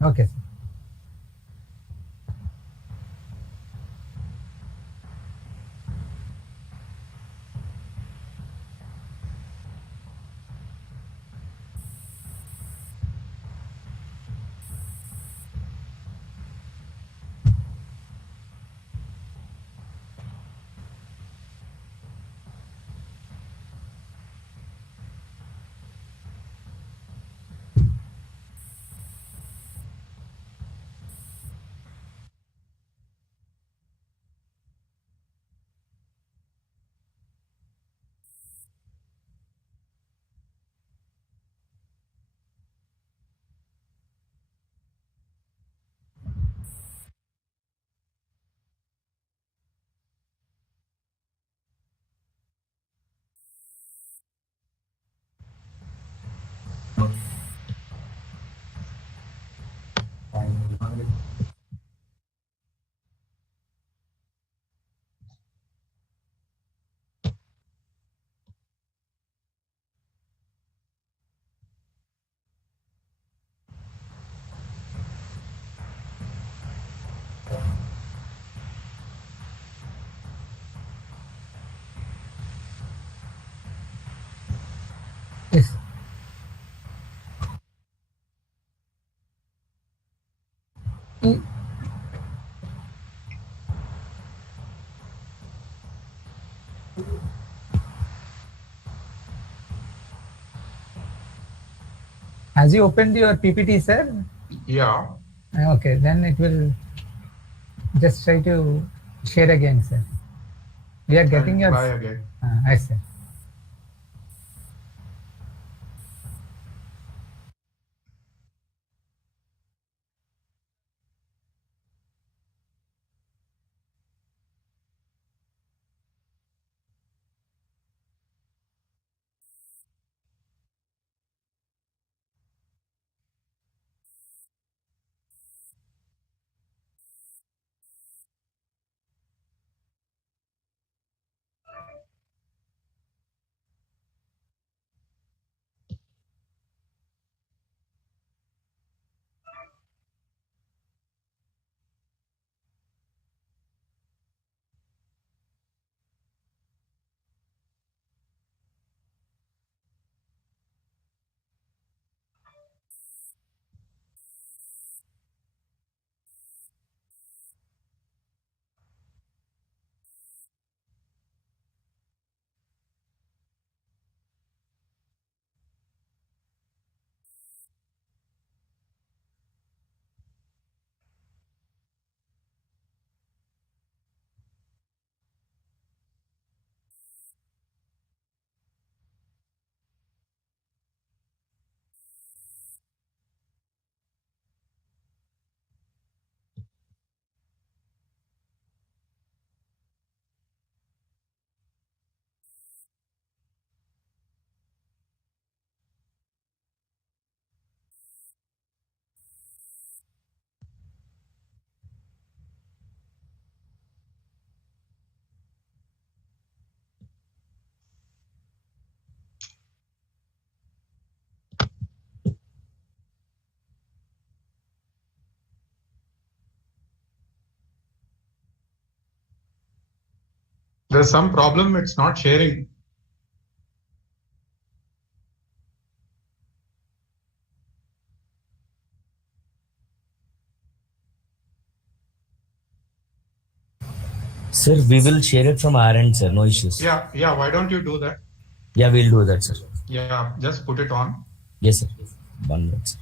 Okay, sir. Yes. Mm. Has you opened your PPT, sir? Yeah. Okay, then it will just try to share again, sir. We are I'll getting your. try again. Yes, sir. There's some problem. It's not sharing. Sir, we will share it from our end, sir. No issues. Yeah. Yeah. Why don't you do that? Yeah, we'll do that, sir. Yeah. Just put it on. Yes, sir. 1 minute, sir.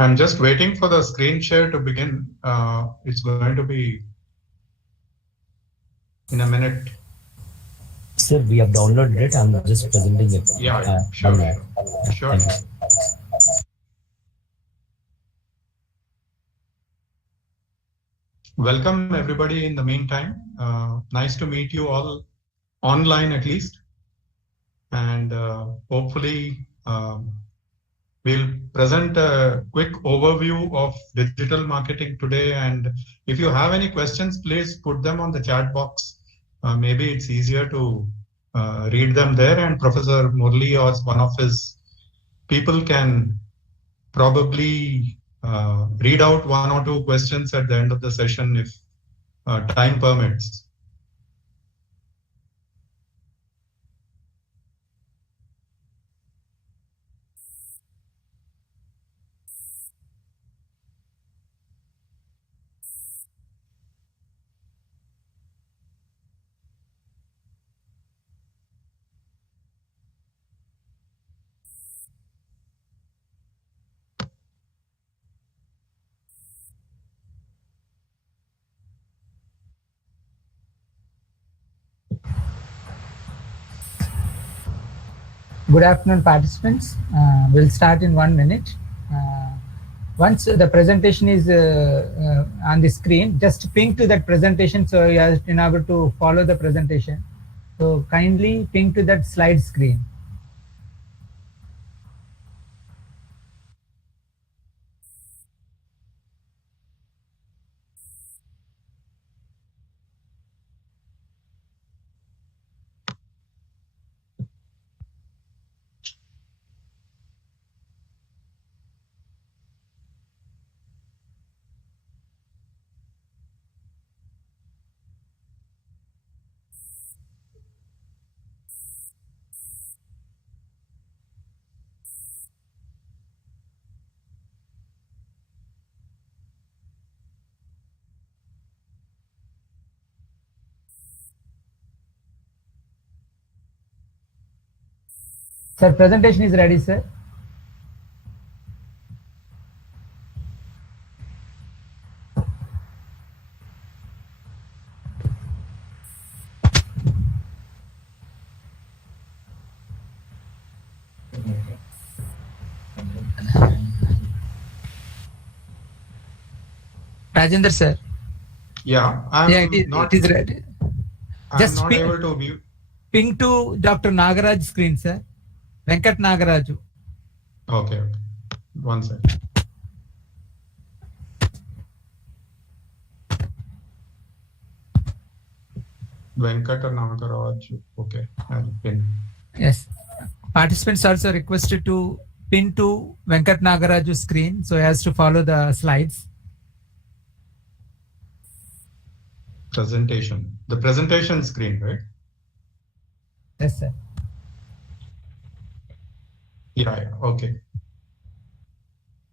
I'm just waiting for the screen share to begin. It's going to be in a minute. Sir, we have downloaded it. I'm just presenting it. Yeah, sure. Sure. Thank you. Welcome everybody in the meantime. Nice to meet you all online at least. And hopefully we'll present a quick overview of digital marketing today. And if you have any questions, please put them on the chat box. Maybe it's easier to read them there, and Professor Murali or one of his people can probably read out one or two questions at the end of the session if time permits. Good afternoon, participants. We'll start in 1 minute. Once the presentation is on the screen, just ping to that presentation so you are able to follow the presentation. So kindly ping to that slide screen. Sir, presentation is ready, sir. Rajendra, sir. Yeah, I'm it is ready. I'm Just not ping, able to view. ping to Dr. Nagaraj screen, sir. Venkat Nagaraju. Okay. One second. Venkat Nagaraju. Okay. I'll pin. Yes. Participants also requested to pin to Venkat Nagaraju screen so he has to follow the slides. Presentation. The presentation screen, right? Yes, sir. Yeah. Okay.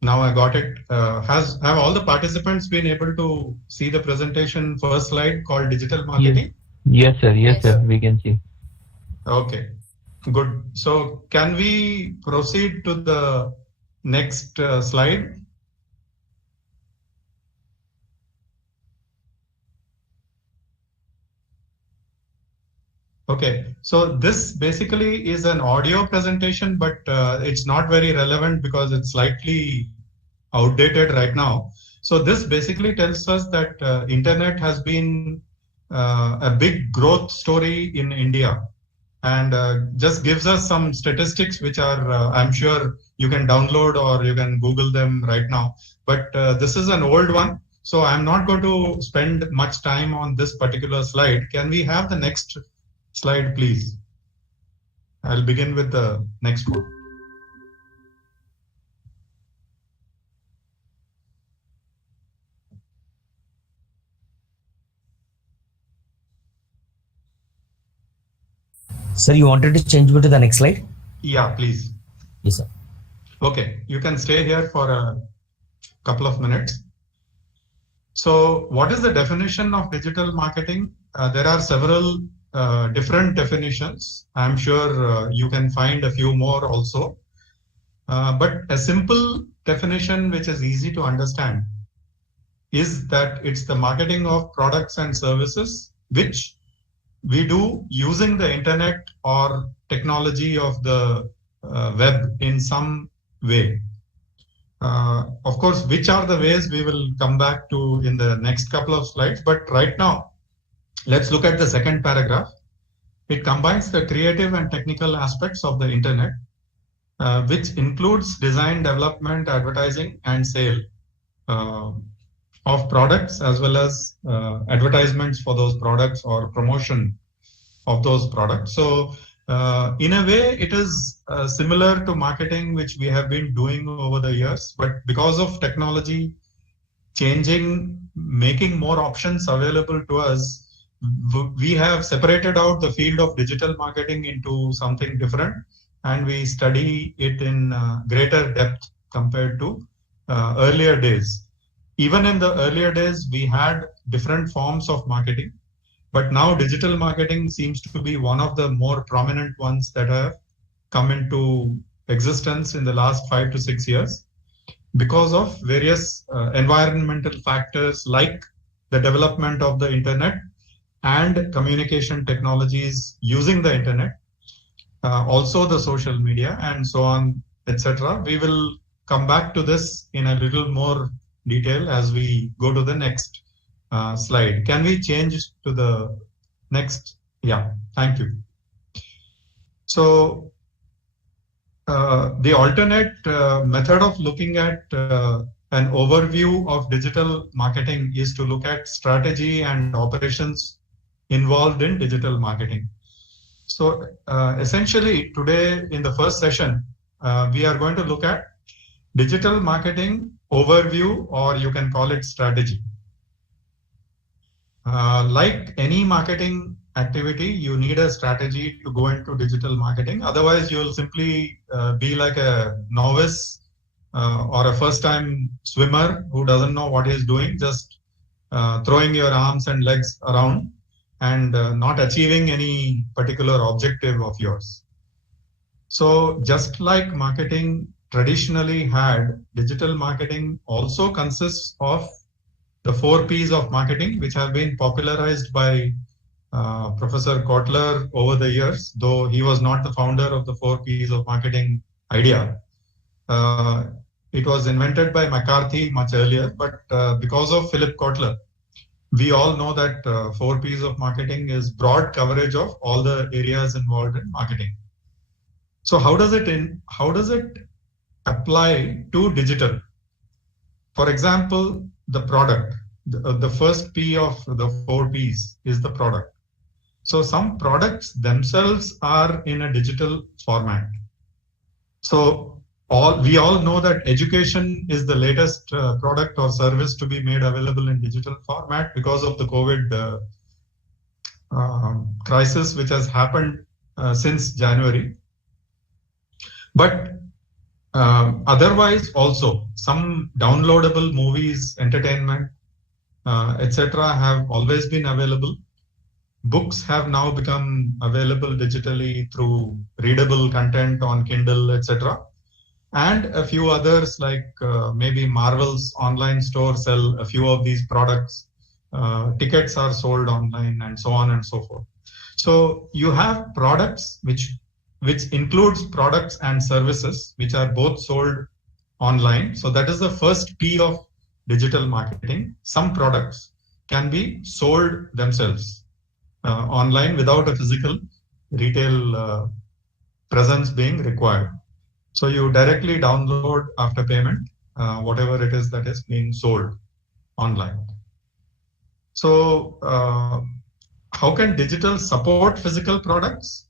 Now I got it. Have all the participants been able to see the presentation first slide called digital marketing? Yes, sir. Yes, sir. We can see. Okay, good. So can we proceed to the next slide? Okay, so this basically is an audio presentation, but it's not very relevant because it's slightly outdated right now. So this basically tells us that internet has been a big growth story in India, and just gives us some statistics which are I'm sure you can download or you can Google them right now. But this is an old one, so I'm not going to spend much time on this particular slide. Can we have the next slide, please? I'll begin with the next one. Sir, you wanted to change to the next slide? Yeah, please. Yes, sir. Okay, you can stay here for a couple of minutes. So what is the definition of digital marketing? There are several different definitions. I'm sure you can find a few more also. But a simple definition, which is easy to understand, is that it's the marketing of products and services which we do using the internet or technology of the web in some way. Of course, which are the ways we will come back to in the next couple of slides. But right now, let's look at the second paragraph. It combines the creative and technical aspects of the internet, which includes design, development, advertising, and sale of products, as well as advertisements for those products or promotion of those products. So in a way, it is similar to marketing, which we have been doing over the years, but because of technology changing, making more options available to us, we have separated out the field of digital marketing into something different, and we study it in greater depth compared to earlier days. Even in the earlier days, we had different forms of marketing, but now digital marketing seems to be one of the more prominent ones that have come into existence in the last 5 to 6 years because of various environmental factors like the development of the internet and communication technologies using the internet, also the social media and so on, etc. We will come back to this in a little more detail as we go to the next slide. Can we change to the next? Yeah, thank you. So the alternate method of looking at an overview of digital marketing is to look at strategy and operations involved in digital marketing. So essentially today in the first session, we are going to look at digital marketing overview, or you can call it strategy. Like any marketing activity, you need a strategy to go into digital marketing. Otherwise, you will simply be like a novice or a first-time swimmer who doesn't know what he's doing, just throwing your arms and legs around and not achieving any particular objective of yours. So just like marketing traditionally had, digital marketing also consists of the 4 Ps of marketing, which have been popularized by Professor Kotler over the years, though he was not the founder of the 4 Ps of marketing idea. It was invented by McCarthy much earlier, but because of Philip Kotler, we all know that 4 Ps of marketing is broad coverage of all the areas involved in marketing. So how does it apply to digital? For example, the product, the first P of the 4 Ps is the product. So some products themselves are in a digital format. So we all know that education is the latest product or service to be made available in digital format because of the COVID crisis, which has happened since January. But otherwise also some downloadable movies, entertainment, etc. have always been available. Books have now become available digitally through readable content on Kindle, etc. And a few others like maybe Marvel's online store sell a few of these products. Tickets are sold online and so on and so forth. So you have products which includes products and services which are both sold online. So that is the first P of digital marketing. Some products can be sold themselves online without a physical retail presence being required. So you directly download after payment whatever it is that is being sold online. So how can digital support physical products?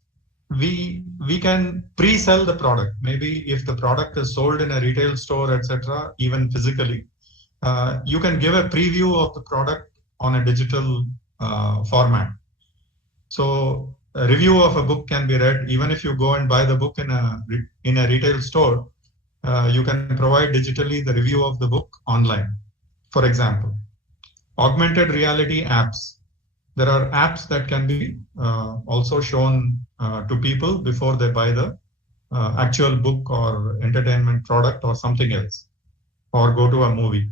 We can pre-sell the product. Maybe if the product is sold in a retail store, etc., even physically, you can give a preview of the product on a digital format. So a review of a book can be read even if you go and buy the book in a retail store. You can provide digitally the review of the book online. For example, augmented reality apps. There are apps that can be also shown to people before they buy the actual book or entertainment product or something else. or go to a movie.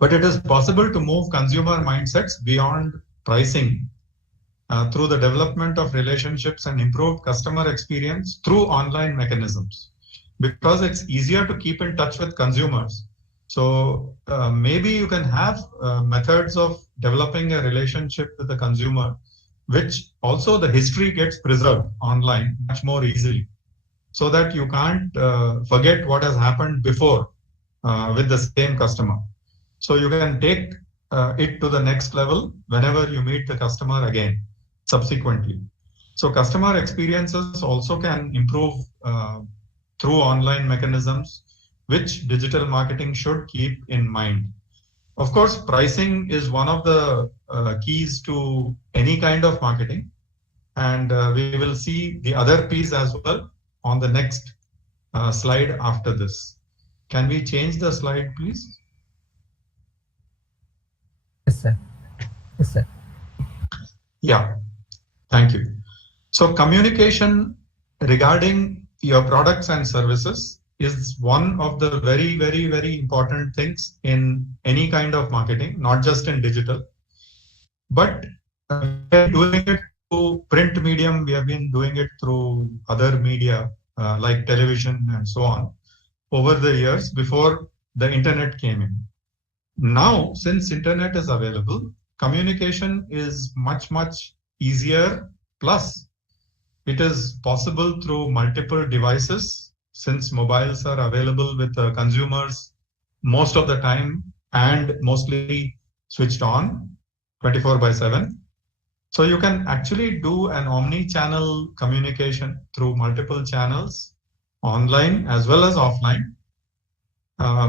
But it is possible to move consumer mindsets beyond pricing through the development of relationships and improved customer experience through online mechanisms, because it's easier to keep in touch with consumers. So maybe you can have methods of developing a relationship with the consumer, which also the history gets preserved online much more easily, so that you can't forget what has happened before with the same customer. So you can take it to the next level whenever you meet the customer again, subsequently. So customer experiences also can improve through online mechanisms, which digital marketing should keep in mind. Of course, pricing is one of the keys to any kind of marketing. And we will see the other piece as well on the next slide after this. Can we change the slide, please? Yes, sir. Yes, sir. Yeah, thank you. So communication regarding your products and services is one of the very, very, very important things in any kind of marketing, not just in digital. But we're doing it through print medium, we have been doing it through other media like television and so on over the years before the internet came in. Now, since internet is available, communication is much, much easier. Plus, it is possible through multiple devices, since mobiles are available with consumers most of the time and mostly switched on 24/7. So you can actually do an omni-channel communication through multiple channels, online as well as offline.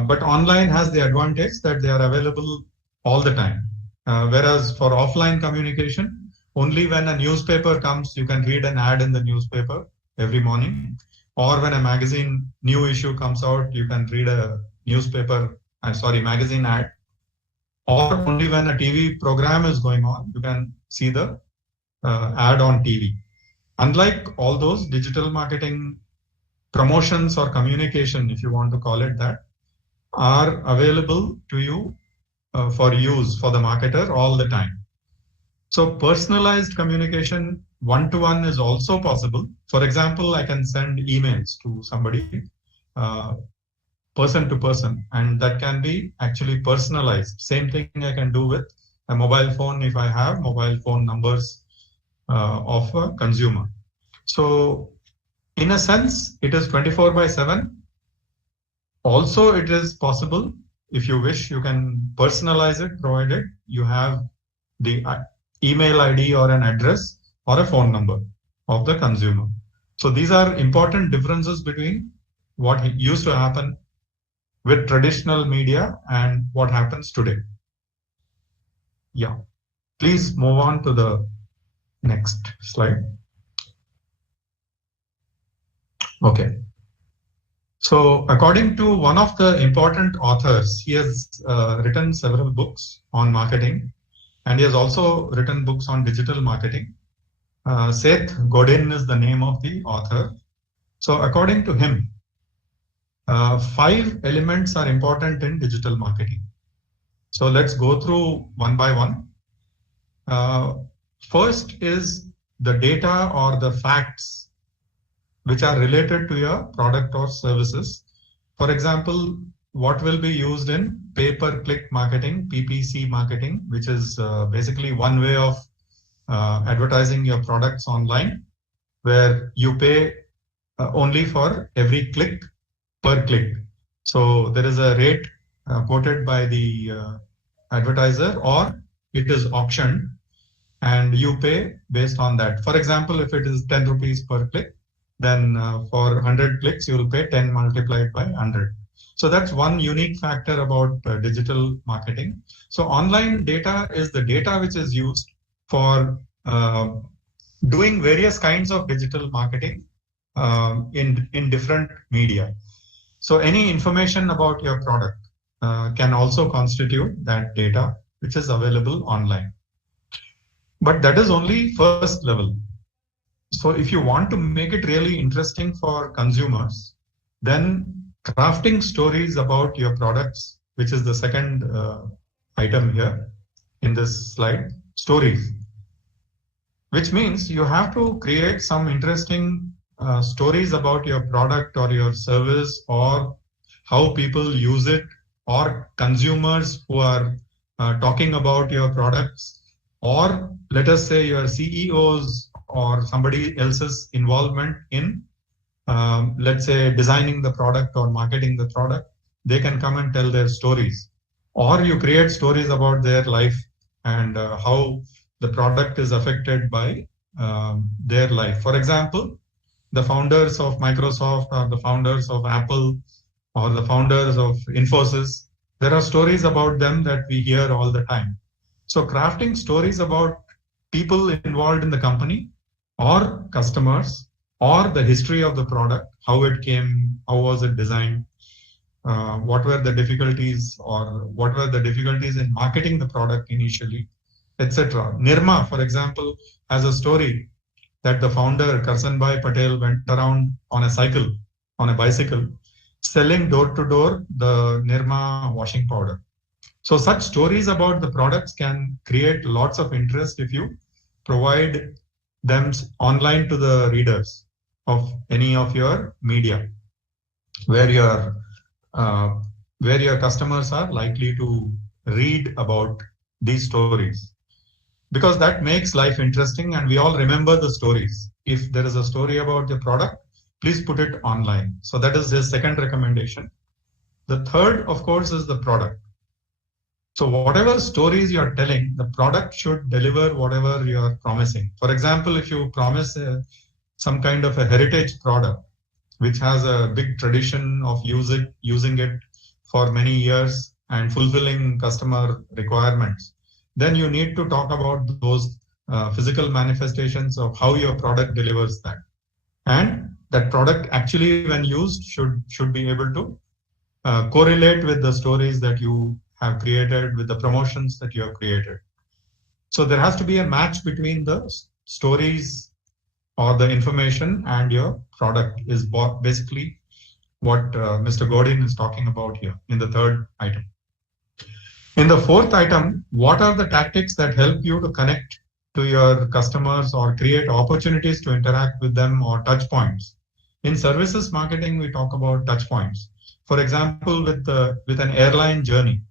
But online has the advantage that they are available all the time. Whereas for offline communication, only when a newspaper comes, you can read an ad in the newspaper every morning. Or when a magazine new issue comes out, you can read a magazine ad. Or only when a TV program is going on, you can see the ad on TV. Unlike all those digital marketing promotions or communication, if you want to call it that, are available to you for use for the marketer all the time. So personalized communication one-to-one is also possible. For example, I can send emails to somebody, person to person, and that can be actually personalized. Same thing I can do with a mobile phone if I have mobile phone numbers of a consumer. So in a sense, it is 24/7. Also, it is possible, if you wish, you can personalize it, provided you have the email ID or an address or a phone number of the consumer. So these are important differences between what used to happen with traditional media and what happens today. Yeah, please move on to the next slide. Okay. So according to one of the important authors, he has written several books on marketing, and he has also written books on digital marketing. Seth Godin is the name of the author. So according to him, 5 elements are important in digital marketing. So let's go through one by one. First is the data or the facts which are related to your product or services. For example, what will be used in pay-per-click marketing, PPC marketing, which is basically one way of advertising your products online, where you pay only for every click per click. So there is a rate quoted by the advertiser, or it is auctioned, and you pay based on that. For example, if it is 10 rupees per click, then for 100 clicks, you will pay 10 multiplied by 100. So that's one unique factor about digital marketing. So online data is the data which is used for doing various kinds of digital marketing in different media. So any information about your product can also constitute that data which is available online. But that is only first level. So if you want to make it really interesting for consumers, then crafting stories about your products, which is the second item here in this slide, stories, which means you have to create some interesting stories about your product or your service or how people use it, or consumers who are talking about your products, or let us say your CEOs or somebody else's involvement in, let's say, designing the product or marketing the product. They can come and tell their stories, or you create stories about their life and how the product is affected by their life. For example, the founders of Microsoft or the founders of Apple or the founders of Infosys, there are stories about them that we hear all the time. So crafting stories about people involved in the company or customers or the history of the product, how it came, how was it designed, what were the difficulties or what were the difficulties in marketing the product initially, etc. Nirma, for example, has a story that the founder, Karsanbhai Patel, went around on a bicycle, selling door to door the Nirma washing powder. So such stories about the products can create lots of interest if you provide them online to the readers of any of your media, where your customers are likely to read about these stories, because that makes life interesting and we all remember the stories. If there is a story about the product, please put it online. So that is his second recommendation. The third, of course, is the product. So whatever stories you're telling, the product should deliver whatever you're promising. For example, if you promise some kind of a heritage product, which has a big tradition of using it for many years and fulfilling customer requirements, then you need to talk about those physical manifestations of how your product delivers that. And that product actually, when used, should be able to correlate with the stories that you have created, with the promotions that you have created. So there has to be a match between the stories or the information and your product, is basically what Mr. Godin is talking about here in the third item. In the fourth item, what are the tactics that help you to connect to your customers or create opportunities to interact with them, or touch points? In services marketing, we talk about touch points. For example, with an airline journey,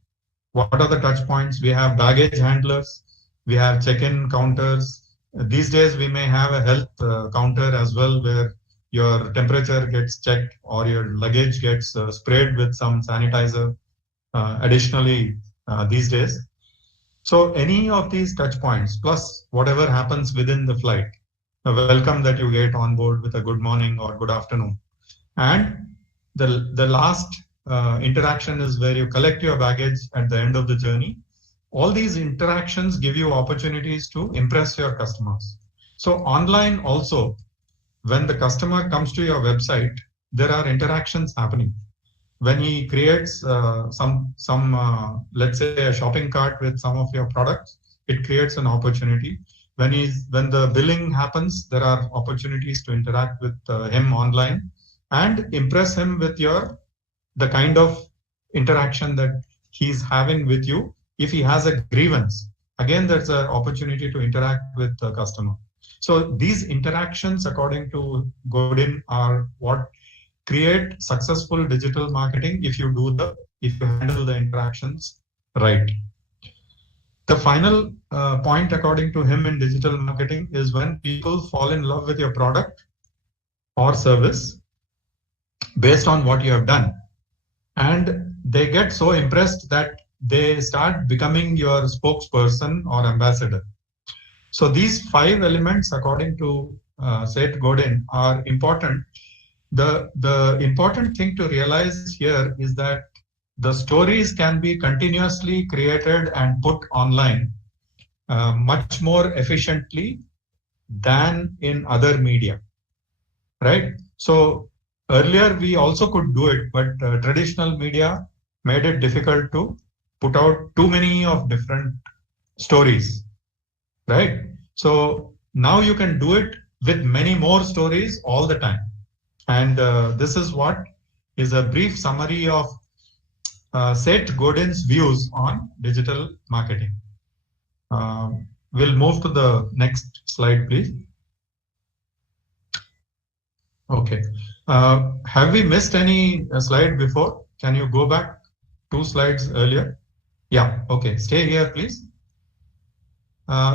what are the touch points? We have baggage handlers, we have check-in counters. These days, we may have a health counter as well, where your temperature gets checked or your luggage gets sprayed with some sanitizer additionally these days. So any of these touch points, plus whatever happens within the flight, a welcome that you get on board with a good morning or good afternoon. And the last interaction is where you collect your baggage at the end of the journey. All these interactions give you opportunities to impress your customers. So online also, when the customer comes to your website, there are interactions happening. When he creates let's say a shopping cart with some of your products, it creates an opportunity. When the billing happens, there are opportunities to interact with him online and impress him with the kind of interaction that he's having with you. If he has a grievance, again, there's an opportunity to interact with the customer. So these interactions, according to Godin, are what create successful digital marketing if you handle the interactions right. The final point, according to him, in digital marketing is when people fall in love with your product or service based on what you have done, and they get so impressed that they start becoming your spokesperson or ambassador. So these 5 elements, according to Seth Godin, are important. The important thing to realize here is that the stories can be continuously created and put online much more efficiently than in other media, right? So earlier we also could do it, but traditional media made it difficult to put out too many of different stories, right? So now you can do it with many more stories all the time. And this is what is a brief summary of Seth Godin's views on digital marketing. We'll move to the next slide, please. Okay. Have we missed any slide before? Can you go back 2 slides earlier? Yeah, okay. Stay here, please.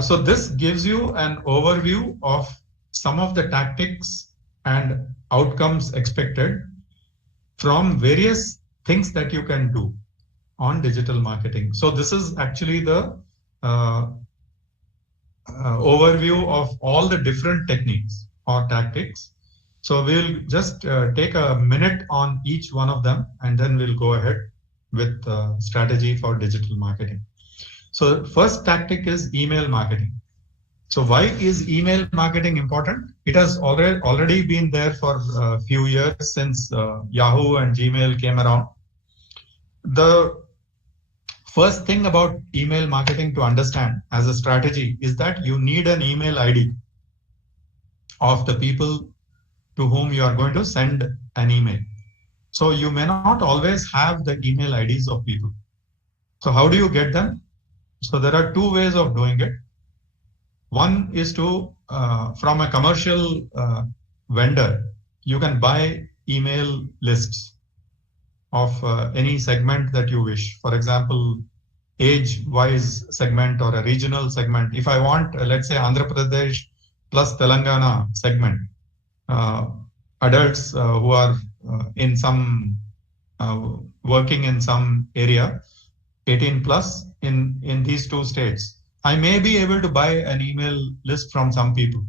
So this gives you an overview of some of the tactics and outcomes expected from various things that you can do on digital marketing. So this is actually the overview of all the different techniques or tactics. So we'll just take a minute on each one of them, and then we'll go ahead with strategy for digital marketing. So first tactic is email marketing. So why is email marketing important? It has already been there for a few years since Yahoo and Gmail came around. The first thing about email marketing to understand as a strategy is that you need an email ID of the people to whom you are going to send an email. So you may not always have the email IDs of people. So how do you get them? So there are 2 ways of doing it. One is to, from a commercial vendor, you can buy email lists of any segment that you wish. For example, age-wise segment or a regional segment. If I want, let's say, Andhra Pradesh plus Telangana segment, adults who are in some working in some area, 18 plus in these 2 states, I may be able to buy an email list from some people.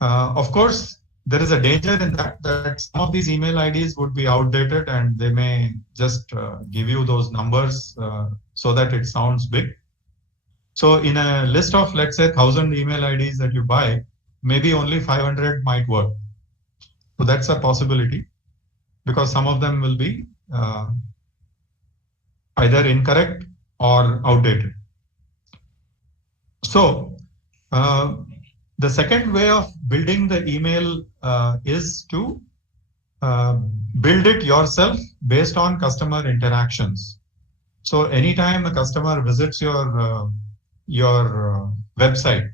Of course, there is a danger in that some of these email IDs would be outdated and they may just give you those numbers so that it sounds big. So in a list of, let's say, 1,000 email IDs that you buy, maybe only 500 might work. So that's a possibility because some of them will be either incorrect or outdated. So the second way of building the email is to build it yourself based on customer interactions. So anytime a customer visits your website,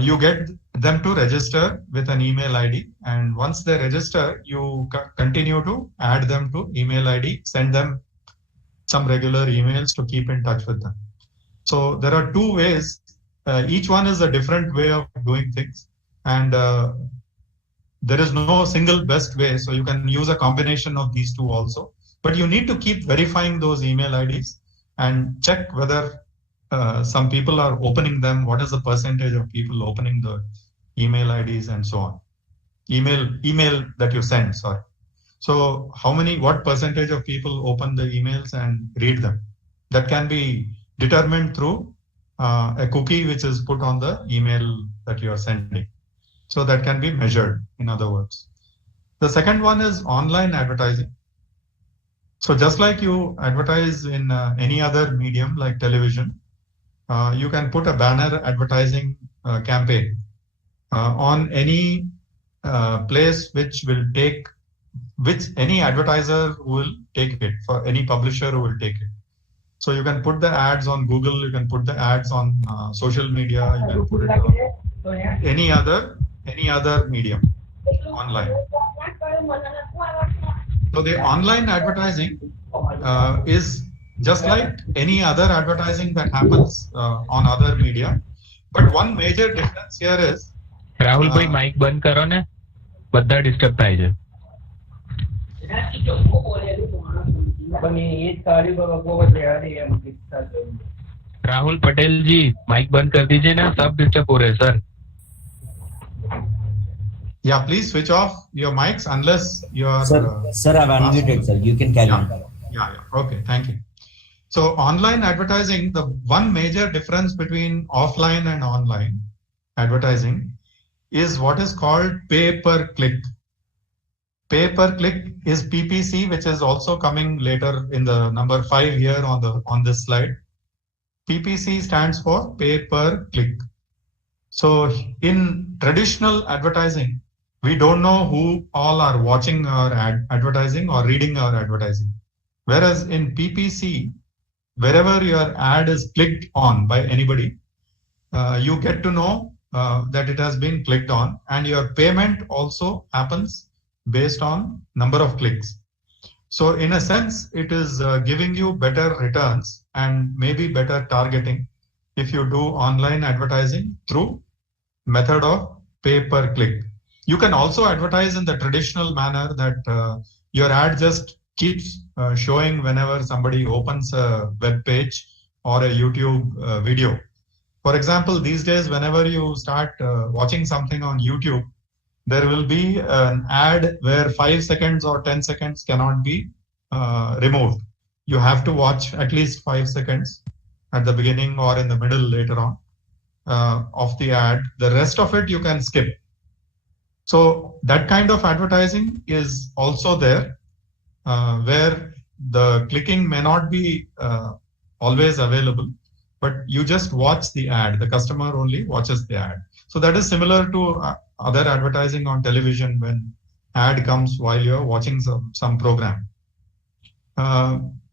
you get them to register with an email ID, and once they register, you continue to add them to email ID, send them some regular emails to keep in touch with them. So there are 2 ways. Each one is a different way of doing things, and there is no single best way. So you can use a combination of these 2 also, but you need to keep verifying those email IDs and check whether some people are opening them. What is the percentage of people opening the email IDs and so on? Email that you send, sorry. So what percentage of people open the emails and read them? That can be determined through a cookie which is put on the email that you are sending. So that can be measured, in other words. The second one is online advertising. So just like you advertise in any other medium like television, you can put a banner advertising campaign on any place which any advertiser will take it, for any publisher who will take it. So you can put the ads on Google, you can put the ads on social media, you can put it on any other medium online. So the online advertising is just like any other advertising that happens on other media. But one major difference here is Rahul ભાઈ Mike બંધ કરો ને, બધા disturb થાય છે. राहुल पटेल जी mic बंद कर दीजिए ना, सब डिस्टर्ब हो रहे हैं sir. Yeah, please switch off your mics unless you are. Sir, I've unmuted, sir. You can carry on. Yeah. Okay, thank you. So online advertising, the one major difference between offline and online advertising is what is called pay per click. Pay per click is PPC, which is also coming later in the number 5 here on this slide. PPC stands for pay per click. So in traditional advertising, we don't know who all are watching our advertising or reading our advertising. Whereas in PPC, wherever your ad is clicked on by anybody, you get to know that it has been clicked on, and your payment also happens based on number of clicks. So in a sense, it is giving you better returns and maybe better targeting if you do online advertising through method of pay per click. You can also advertise in the traditional manner that your ad just keeps showing whenever somebody opens a web page or a YouTube video. For example, these days, whenever you start watching something on YouTube, there will be an ad where 5 seconds or 10 seconds cannot be removed. You have to watch at least 5 seconds at the beginning or in the middle later on of the ad. The rest of it you can skip. So that kind of advertising is also there, where the clicking may not be always available, but you just watch the ad. The customer only watches the ad. So that is similar to other advertising on television when ad comes while you're watching some program.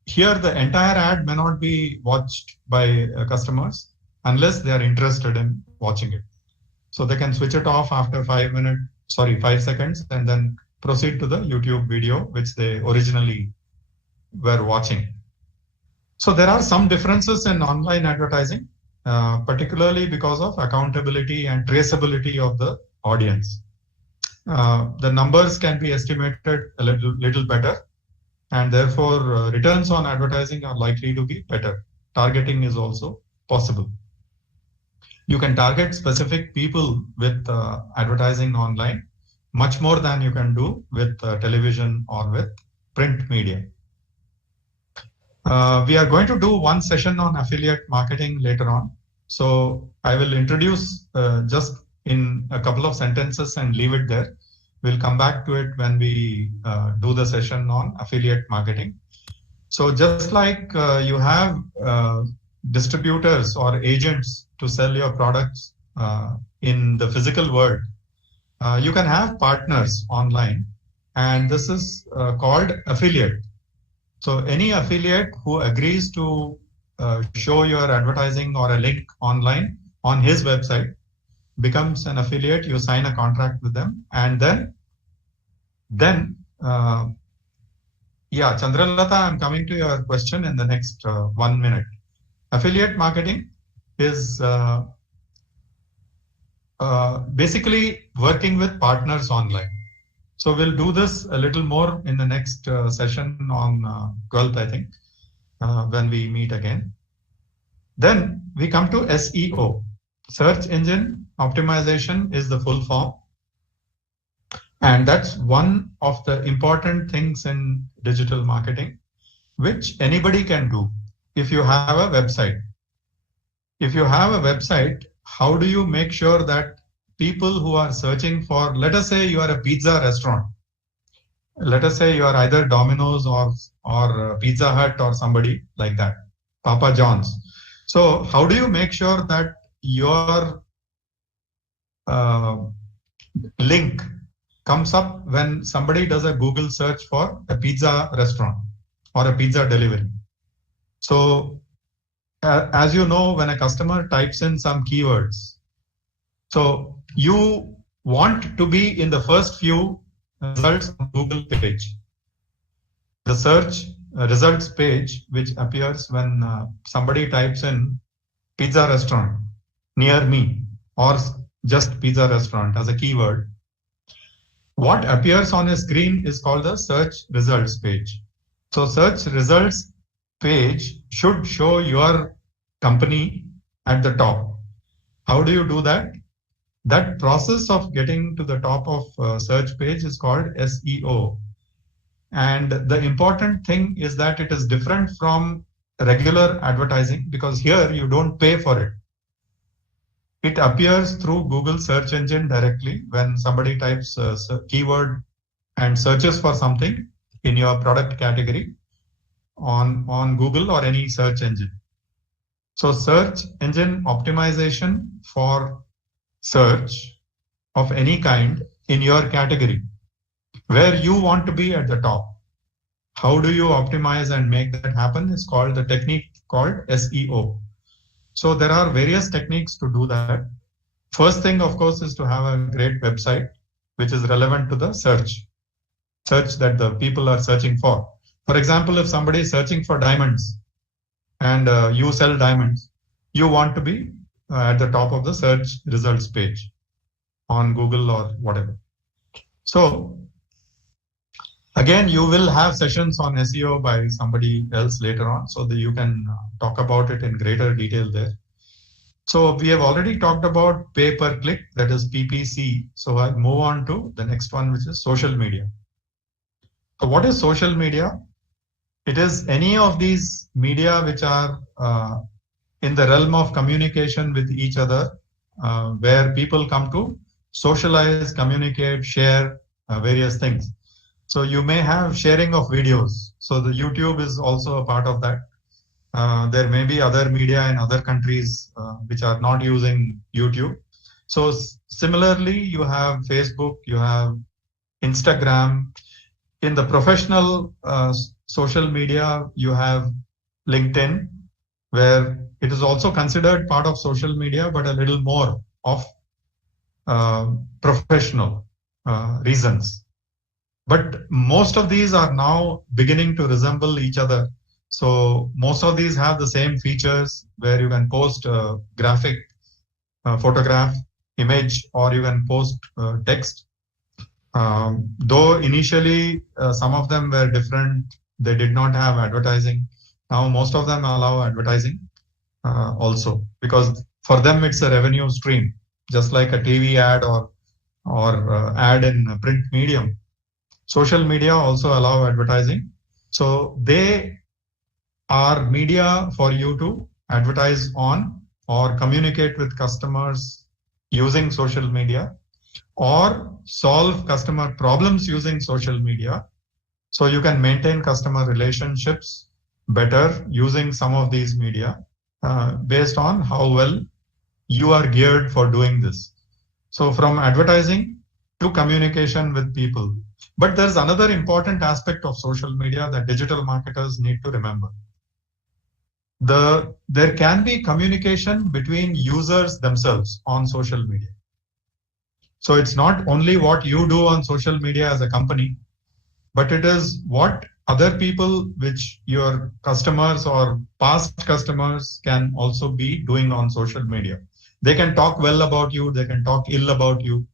Here, the entire ad may not be watched by customers unless they are interested in watching it. So they can switch it off after 5 seconds, and then proceed to the YouTube video, which they originally were watching. So there are some differences in online advertising, particularly because of accountability and traceability of the audience. The numbers can be estimated a little better, and therefore returns on advertising are likely to be better. Targeting is also possible. You can target specific people with advertising online much more than you can do with television or with print media. We are going to do one session on affiliate marketing later on. So I will introduce just in a couple of sentences and leave it there. We'll come back to it when we do the session on affiliate marketing. So just like you have distributors or agents to sell your products in the physical world, you can have partners online, and this is called affiliate. So any affiliate who agrees to show your advertising or a link online on his website becomes an affiliate. You sign a contract with them, and then Chandralata, I'm coming to your question in the next 1 minute. Affiliate marketing is basically working with partners online. So we'll do this a little more in the next session on 12th, I think, when we meet again. Then we come to SEO. Search engine optimization is the full form. And that's one of the important things in digital marketing, which anybody can do if you have a website. If you have a website, how do you make sure that people who are searching for, let us say you are a pizza restaurant. Let us say you are either Domino's or Pizza Hut or somebody like that, Papa John's. So how do you make sure that your link comes up when somebody does a Google search for a pizza restaurant or a pizza delivery? So as you know, when a customer types in some keywords, so you want to be in the first few results on Google page. The search results page, which appears when somebody types in pizza restaurant near me or just pizza restaurant as a keyword. What appears on a screen is called the search results page. So search results page should show your company at the top. How do you do that? That process of getting to the top of search page is called SEO. And the important thing is that it is different from regular advertising, because here you don't pay for it. It appears through Google search engine directly when somebody types a keyword and searches for something in your product category on Google or any search engine. So search engine optimization for search of any kind in your category where you want to be at the top. How do you optimize and make that happen is called the technique called SEO. So there are various techniques to do that. First thing, of course, is to have a great website which is relevant to the search that the people are searching for. For example, if somebody is searching for diamonds and you sell diamonds, you want to be at the top of the search results page on Google or whatever. So again, you will have sessions on SEO by somebody else later on, so that you can talk about it in greater detail there. So we have already talked about pay per click, that is PPC. So I'll move on to the next one, which is social media. So what is social media? It is any of these media which are in the realm of communication with each other, where people come to socialize, communicate, share various things. So you may have sharing of videos. So the YouTube is also a part of that. There may be other media in other countries which are not using YouTube. So similarly, you have Facebook, you have Instagram. In the professional social media, you have LinkedIn, where it is also considered part of social media, but a little more of professional reasons. But most of these are now beginning to resemble each other. So most of these have the same features where you can post a graphic, photograph, image, or you can post text. Though initially some of them were different, they did not have advertising. Now most of them allow advertising also, because for them it's a revenue stream, just like a TV ad or ad in a print medium. Social media also allow advertising. So they are media for you to advertise on or communicate with customers using social media, or solve customer problems using social media. So you can maintain customer relationships better using some of these media based on how well you are geared for doing this. So from advertising to communication with people. But there's another important aspect of social media that digital marketers need to remember. There can be communication between users themselves on social media. So it's not only what you do on social media as a company, but it is what other people, which your customers or past customers, can also be doing on social media. They can talk well about you, they can talk ill about you,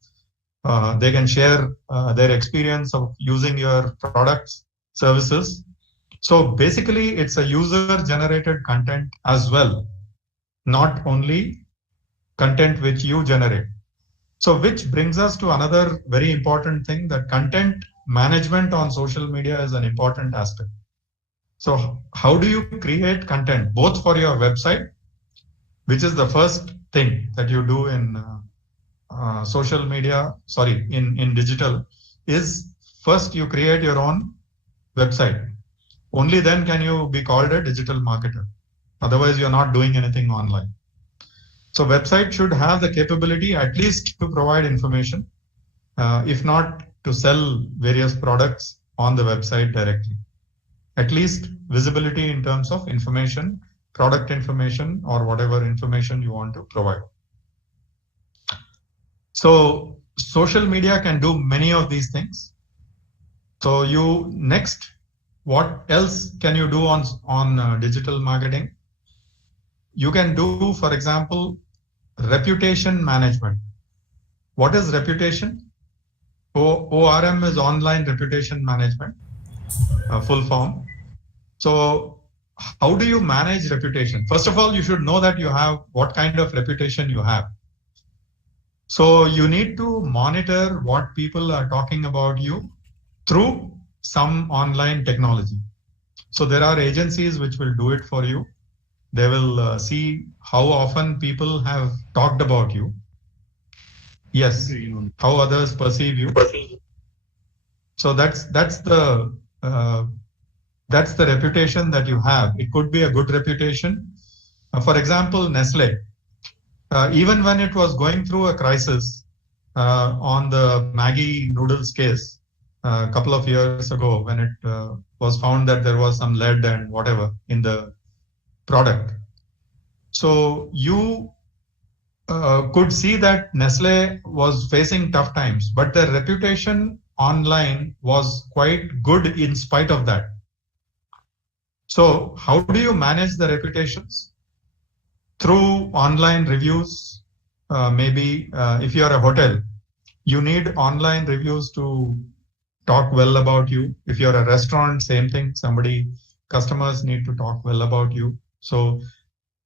they can share their experience of using your products, services. So basically, it's a user-generated content as well, not only content which you generate. So which brings us to another very important thing, that content management on social media is an important aspect. So how do you create content, both for your website, which is the first thing that you do in social media, in digital, is first you create your own website. Only then can you be called a digital marketer. Otherwise, you're not doing anything online. So website should have the capability at least to provide information, if not to sell various products on the website directly. At least visibility in terms of information, product information, or whatever information you want to provide. So social media can do many of these things. So what else can you do on digital marketing? You can do, for example, reputation management. What is reputation? ORM is online reputation management, full form. So how do you manage reputation? First of all, you should know that you have what kind of reputation you have. So you need to monitor what people are talking about you through some online technology. So there are agencies which will do it for you. They will see how often people have talked about you. Yes, how others perceive you. So that's the reputation that you have. It could be a good reputation. For example, Nestle. Even when it was going through a crisis, on the Maggi noodles case a couple of years ago when it was found that there was some lead and whatever in the product. So you could see that Nestle was facing tough times, but their reputation online was quite good in spite of that. So how do you manage the reputations? Through online reviews. Maybe if you are a hotel, you need online reviews to talk well about you. If you're a restaurant, same thing. Customers need to talk well about you. So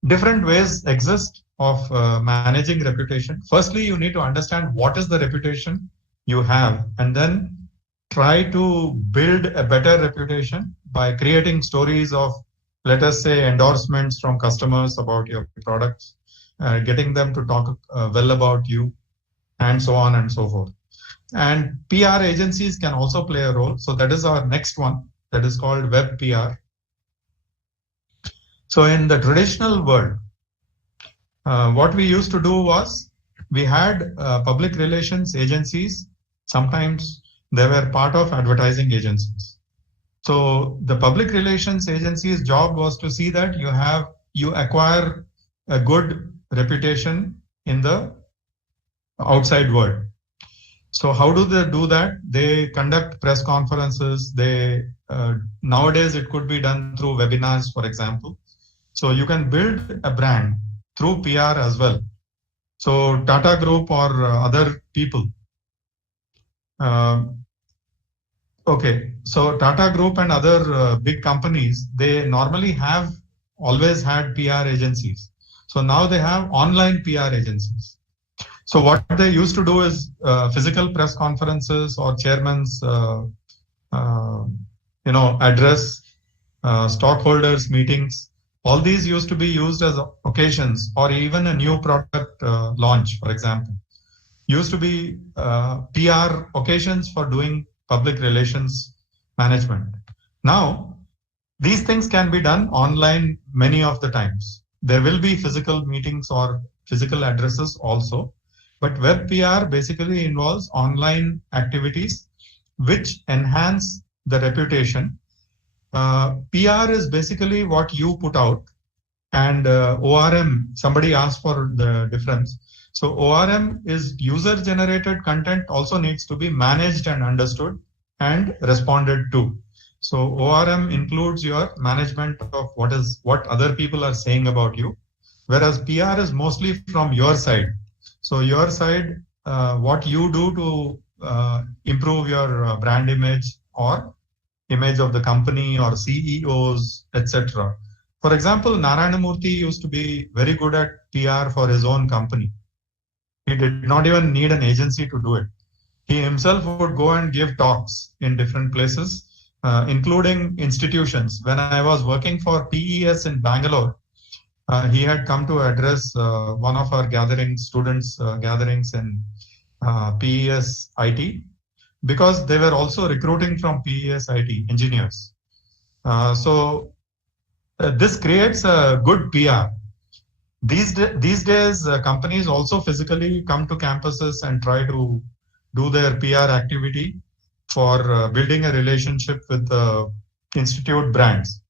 different ways exist of managing reputation. Firstly, you need to understand what is the reputation you have, and then try to build a better reputation by creating stories of, let us say, endorsements from customers about your products, getting them to talk well about you, and so on and so forth. And PR agencies can also play a role. So that is our next one, that is called web PR. So in the traditional world, what we used to do was we had public relations agencies. Sometimes they were part of advertising agencies. So the public relations agency's job was to see that you acquire a good reputation in the outside world. So how do they do that? They conduct press conferences. Nowadays it could be done through webinars, for example. So you can build a brand through PR as well. So Tata Group or other people. Okay, so Tata Group and other big companies, they normally always had PR agencies. So now they have online PR agencies. So what they used to do is physical press conferences or chairman's address, stockholders meetings. All these used to be used as occasions, or even a new product launch, for example. Used to be PR occasions for doing public relations management. Now, these things can be done online many of the times. There will be physical meetings or physical addresses also, but web PR basically involves online activities which enhance the reputation. PR is basically what you put out, and ORM, somebody asked for the difference. So ORM is user-generated content, also needs to be managed and understood and responded to. So ORM includes your management of what other people are saying about you, whereas PR is mostly from your side. So your side, what you do to improve your brand image or image of the company or CEOs, etc. For example, Narayana Murthy used to be very good at PR for his own company. He did not even need an agency to do it. He himself would go and give talks in different places, including institutions. When I was working for PES in Bangalore, he had come to address one of our gatherings in PES IT, because they were also recruiting from PES IT engineers. So this creates a good PR. These days, companies also physically come to campuses and try to do their PR activity for building a relationship with the institute brands.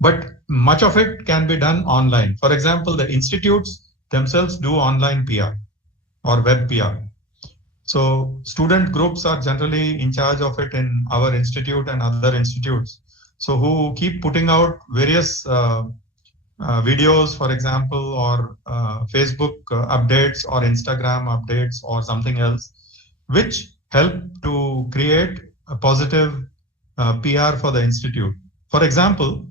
But much of it can be done online. For example, the institutes themselves do online PR or web PR. So student groups are generally in charge of it in our institute and other institutes. So who keep putting out various videos, for example, or Facebook updates or Instagram updates or something else, which help to create a positive PR for the institute. For example,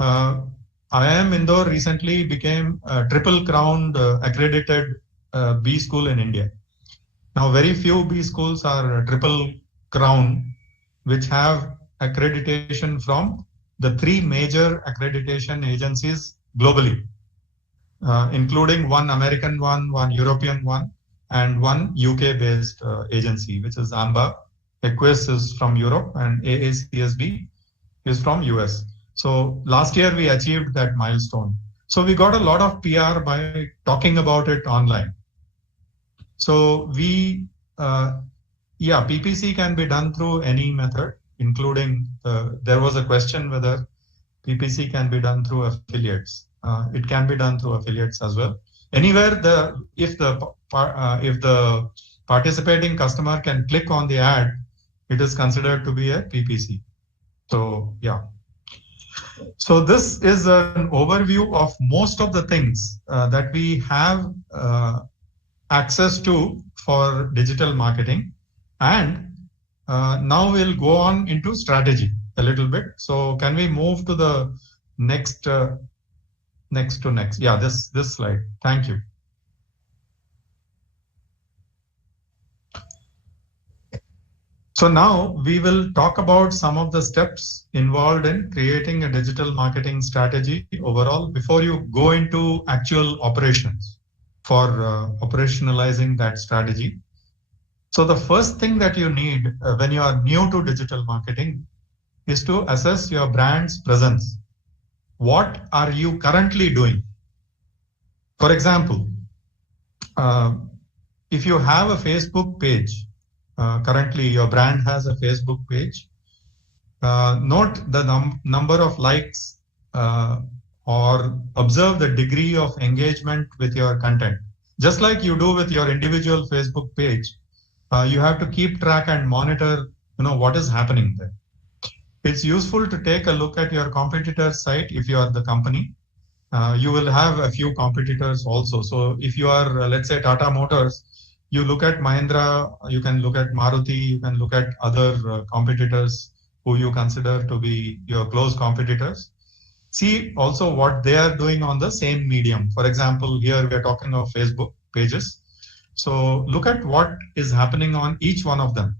IIM Indore recently became a triple crowned accredited B school in India. Now, very few B schools are triple crown, which have accreditation from the three major accreditation agencies globally, including one American one European one, and one UK-based agency, which is AMBA. EQUIS is from Europe, and AACSB is from US. So last year we achieved that milestone. So we got a lot of PR by talking about it online. So PPC can be done through any method, including there was a question whether PPC can be done through affiliates. It can be done through affiliates as well. Anywhere if the participating customer can click on the ad, it is considered to be a PPC. So yeah. So this is an overview of most of the things that we have access to for digital marketing. And now we'll go on into strategy a little bit. So can we move to the next? Yeah, this slide. Thank you. So now we will talk about some of the steps involved in creating a digital marketing strategy overall before you go into actual operations for operationalizing that strategy. So the first thing that you need when you are new to digital marketing is to assess your brand's presence. What are you currently doing? For example, if you have a Facebook page, currently your brand has a Facebook page, note the number of likes or observe the degree of engagement with your content. Just like you do with your individual Facebook page, you have to keep track and monitor, what is happening there. It's useful to take a look at your competitor's site if you are the company. You will have a few competitors also. So if you are, let's say, Tata Motors, you look at Mahindra, you can look at Maruti, you can look at other competitors who you consider to be your close competitors. See also what they are doing on the same medium. For example, here we are talking of Facebook pages. So look at what is happening on each one of them.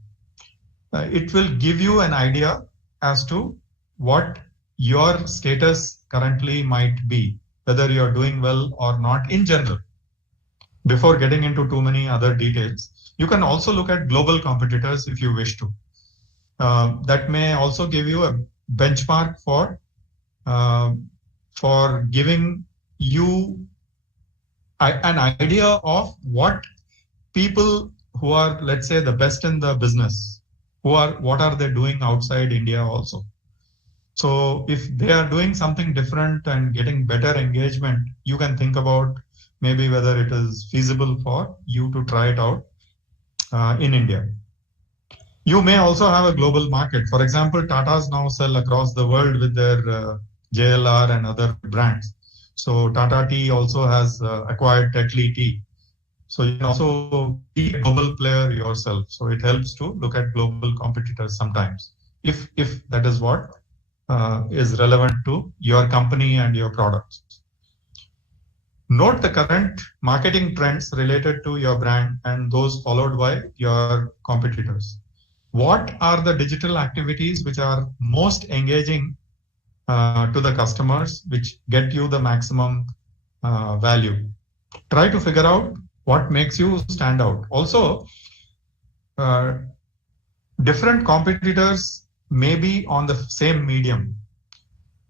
It will give you an idea as to what your status currently might be, whether you're doing well or not in general. Before getting into too many other details, you can also look at global competitors if you wish to. That may also give you a benchmark for giving you an idea of what people who are, let's say, the best in the business, what are they doing outside India also. So if they are doing something different and getting better engagement, you can think about maybe whether it is feasible for you to try it out in India. You may also have a global market. For example, Tatas now sell across the world with their JLR and other brands. So Tata Tea also has acquired Tetley Tea. So you can also be a global player yourself. So it helps to look at global competitors sometimes, if that is what is relevant to your company and your products. Note the current marketing trends related to your brand and those followed by your competitors. What are the digital activities which are most engaging to the customers, which get you the maximum value? Try to figure out what makes you stand out. Also, different competitors may be on the same medium,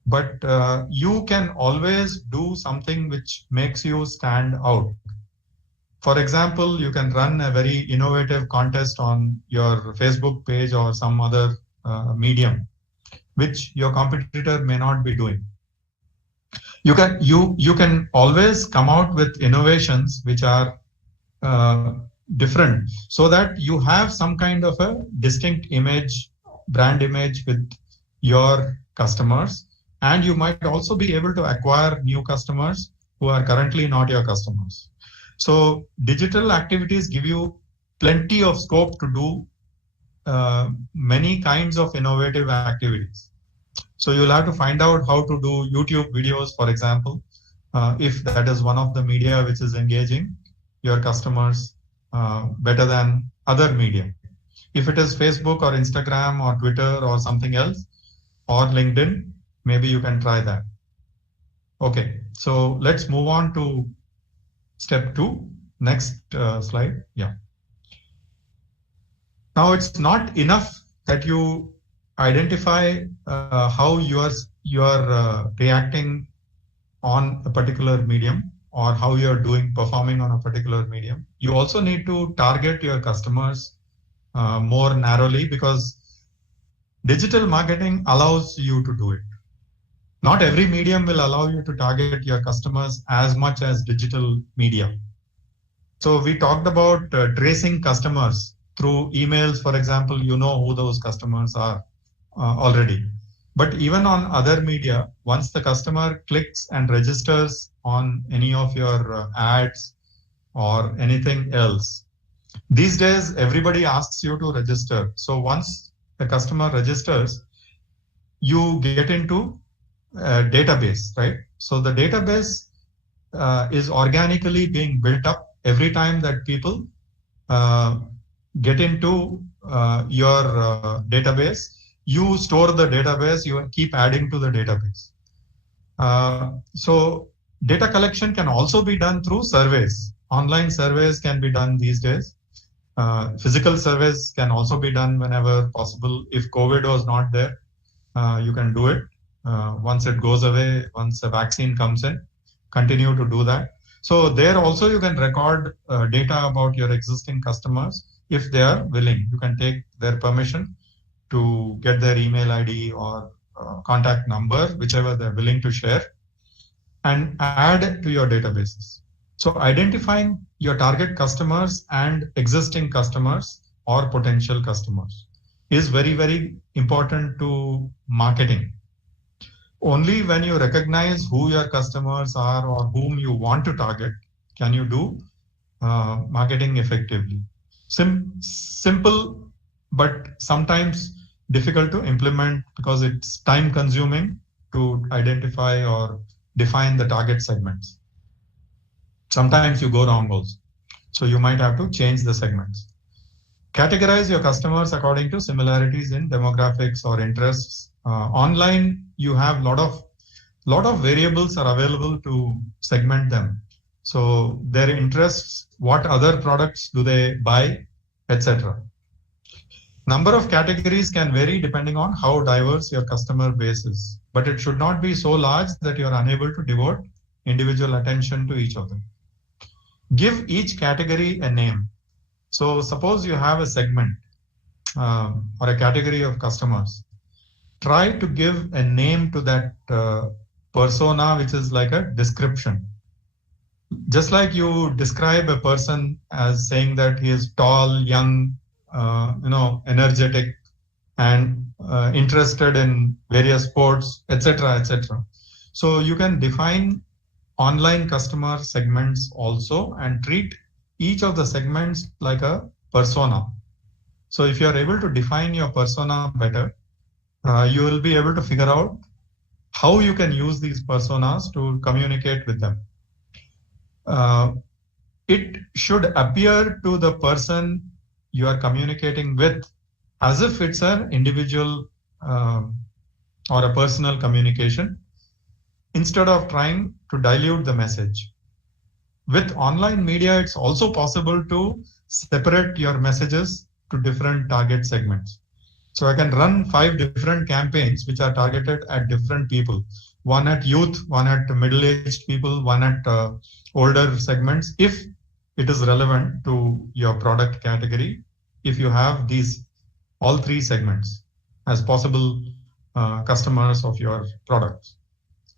but you can always do something which makes you stand out. For example, you can run a very innovative contest on your Facebook page or some other medium, which your competitor may not be doing. You can always come out with innovations which are different, so that you have some kind of a distinct image, brand image with your customers. And you might also be able to acquire new customers who are currently not your customers. So digital activities give you plenty of scope to do many kinds of innovative activities. So you'll have to find out how to do YouTube videos, for example, if that is one of the media which is engaging your customers better than other media. If it is Facebook or Instagram or Twitter or something else, or LinkedIn, maybe you can try that. Okay, so let's move on to step 2. Next slide. Yeah. Now it's not enough that you identify how you are reacting on a particular medium. or how you're performing on a particular medium. You also need to target your customers more narrowly, because digital marketing allows you to do it. Not every medium will allow you to target your customers as much as digital media. So we talked about tracing customers through emails, for example. You know who those customers are already. But even on other media, once the customer clicks and registers on any of your ads or anything else, these days everybody asks you to register. So once the customer registers, you get into a database, right? So the database is organically being built up every time that people get into your database. You store the database, you keep adding to the database. So data collection can also be done through surveys. Online surveys can be done these days. Physical surveys can also be done whenever possible. If COVID was not there, you can do it. Once it goes away, once a vaccine comes in, continue to do that. So there also you can record data about your existing customers if they are willing. You can take their permission to get their email ID or contact number, whichever they're willing to share, and add to your databases. So identifying your target customers and existing customers or potential customers is very, very important to marketing. Only when you recognize who your customers are or whom you want to target can you do marketing effectively. Simple, but sometimes difficult to implement because it's time consuming to identify or define the target segments. Sometimes you go wrong also. So you might have to change the segments. Categorize your customers according to similarities in demographics or interests. Online, you have lot of variables are available to segment them. So their interests, what other products do they buy, etc. Number of categories can vary depending on how diverse your customer base is, but it should not be so large that you are unable to devote individual attention to each of them. Give each category a name. So suppose you have a segment or a category of customers. Try to give a name to that persona, which is like a description. Just like you describe a person as saying that he is tall, young, energetic, and interested in various sports, etc., etc. So you can define online customer segments also and treat each of the segments like a persona. So if you are able to define your persona better, you will be able to figure out how you can use these personas to communicate with them. It should appear to the person you are communicating with as if it's an individual or a personal communication, instead of trying to dilute the message. With online media, it's also possible to separate your messages to different target segments. So I can run 5 different campaigns which are targeted at different people. One at youth, one at middle-aged people, one at older segments, if it is relevant to your product category, if you have these all 3 segments as possible customers of your products,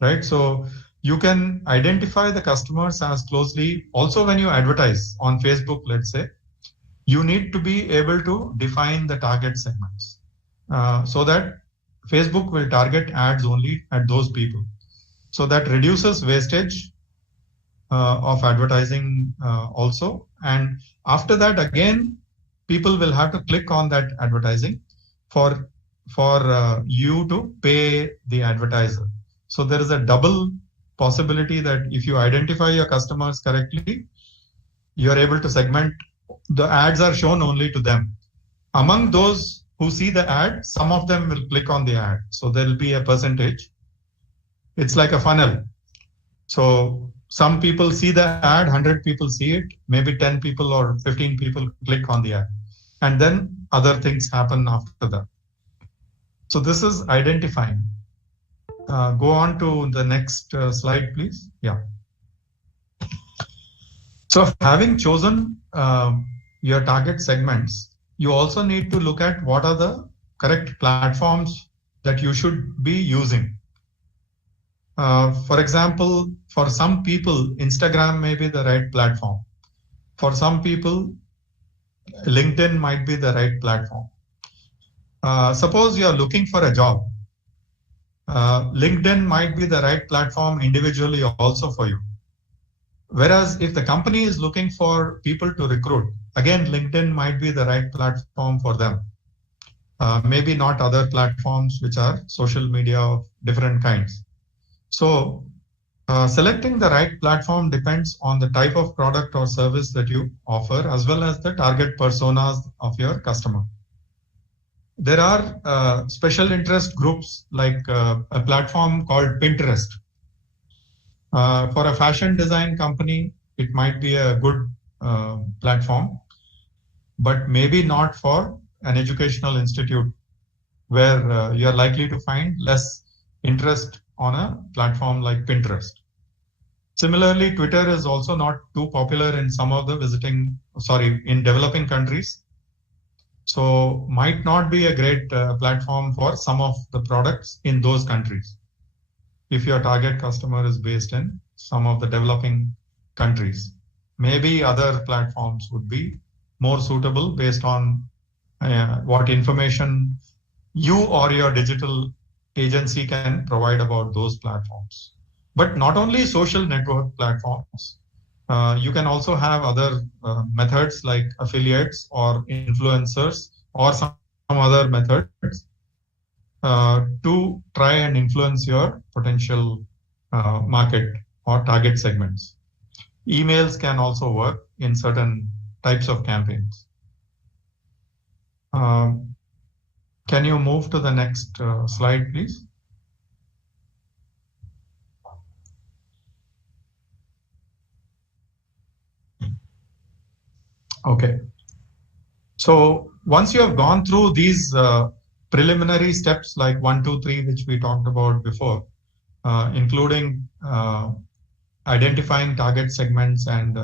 right? So you can identify the customers as closely. Also, when you advertise on Facebook, let's say, you need to be able to define the target segments so that Facebook will target ads only at those people. So that reduces wastage of advertising also. And after that, again, people will have to click on that advertising for you to pay the advertiser. So there is a double possibility that if you identify your customers correctly, you're able to segment. The ads are shown only to them. Among those who see the ad, some of them will click on the ad. So there will be a percentage. It's like a funnel. So some people see the ad, 100 people see it, maybe 10 people or 15 people click on the ad. And then other things happen after that. So this is identifying. Go on to the next slide, please. Yeah. So having chosen your target segments, you also need to look at what are the correct platforms that you should be using. For example, for some people, Instagram may be the right platform. For some people, LinkedIn might be the right platform. Suppose you are looking for a job. LinkedIn might be the right platform individually also for you. Whereas if the company is looking for people to recruit, again, LinkedIn might be the right platform for them. Maybe not other platforms which are social media of different kinds. So selecting the right platform depends on the type of product or service that you offer, as well as the target personas of your customer. There are special interest groups like a platform called Pinterest. For a fashion design company, it might be a good platform, but maybe not for an educational institute where you're likely to find less interest on a platform like Pinterest. Similarly, Twitter is also not too popular in some of the in developing countries. So might not be a great platform for some of the products in those countries, if your target customer is based in some of the developing countries. Maybe other platforms would be more suitable based on what information you or your digital agency can provide about those platforms. But not only social network platforms, you can also have other methods like affiliates or influencers or some other methods to try and influence your potential market or target segments. Emails can also work in certain types of campaigns. Can you move to the next slide, please? Okay. So once you have gone through these preliminary steps like 1, 2, 3, which we talked about before, including identifying target segments and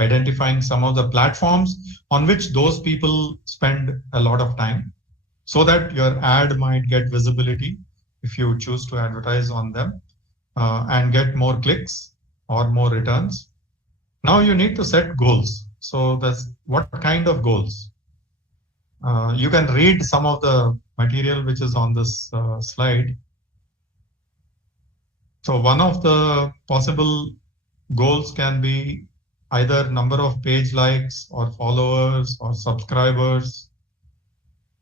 identifying some of the platforms on which those people spend a lot of time, so that your ad might get visibility if you choose to advertise on them and get more clicks or more returns. Now you need to set goals. So that's what kind of goals? You can read some of the material which is on this slide. So one of the possible goals can be either number of page likes or followers or subscribers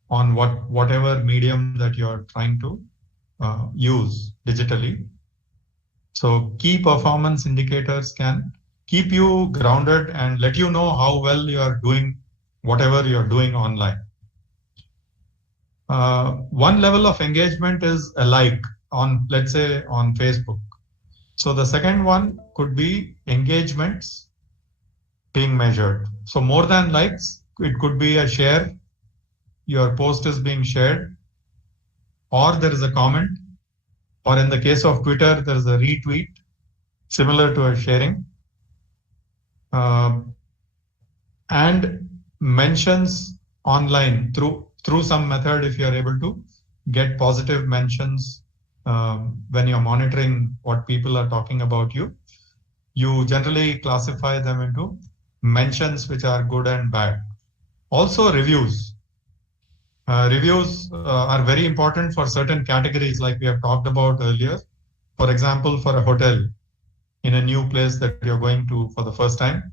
on whatever medium that you're trying to use digitally. So key performance indicators can keep you grounded and let you know how well you are doing whatever you're doing online. One level of engagement is a like on, let's say, on Facebook. So the second one could be engagements being measured. So more than likes, it could be a share. Your post is being shared, or there is a comment, or in the case of Twitter, there is a retweet, similar to a sharing. And mentions online through some method, if you are able to get positive mentions when you're monitoring what people are talking about you, you generally classify them into mentions which are good and bad. Also reviews. Reviews are very important for certain categories like we have talked about earlier. For example, for a hotel in a new place that you're going to for the first time,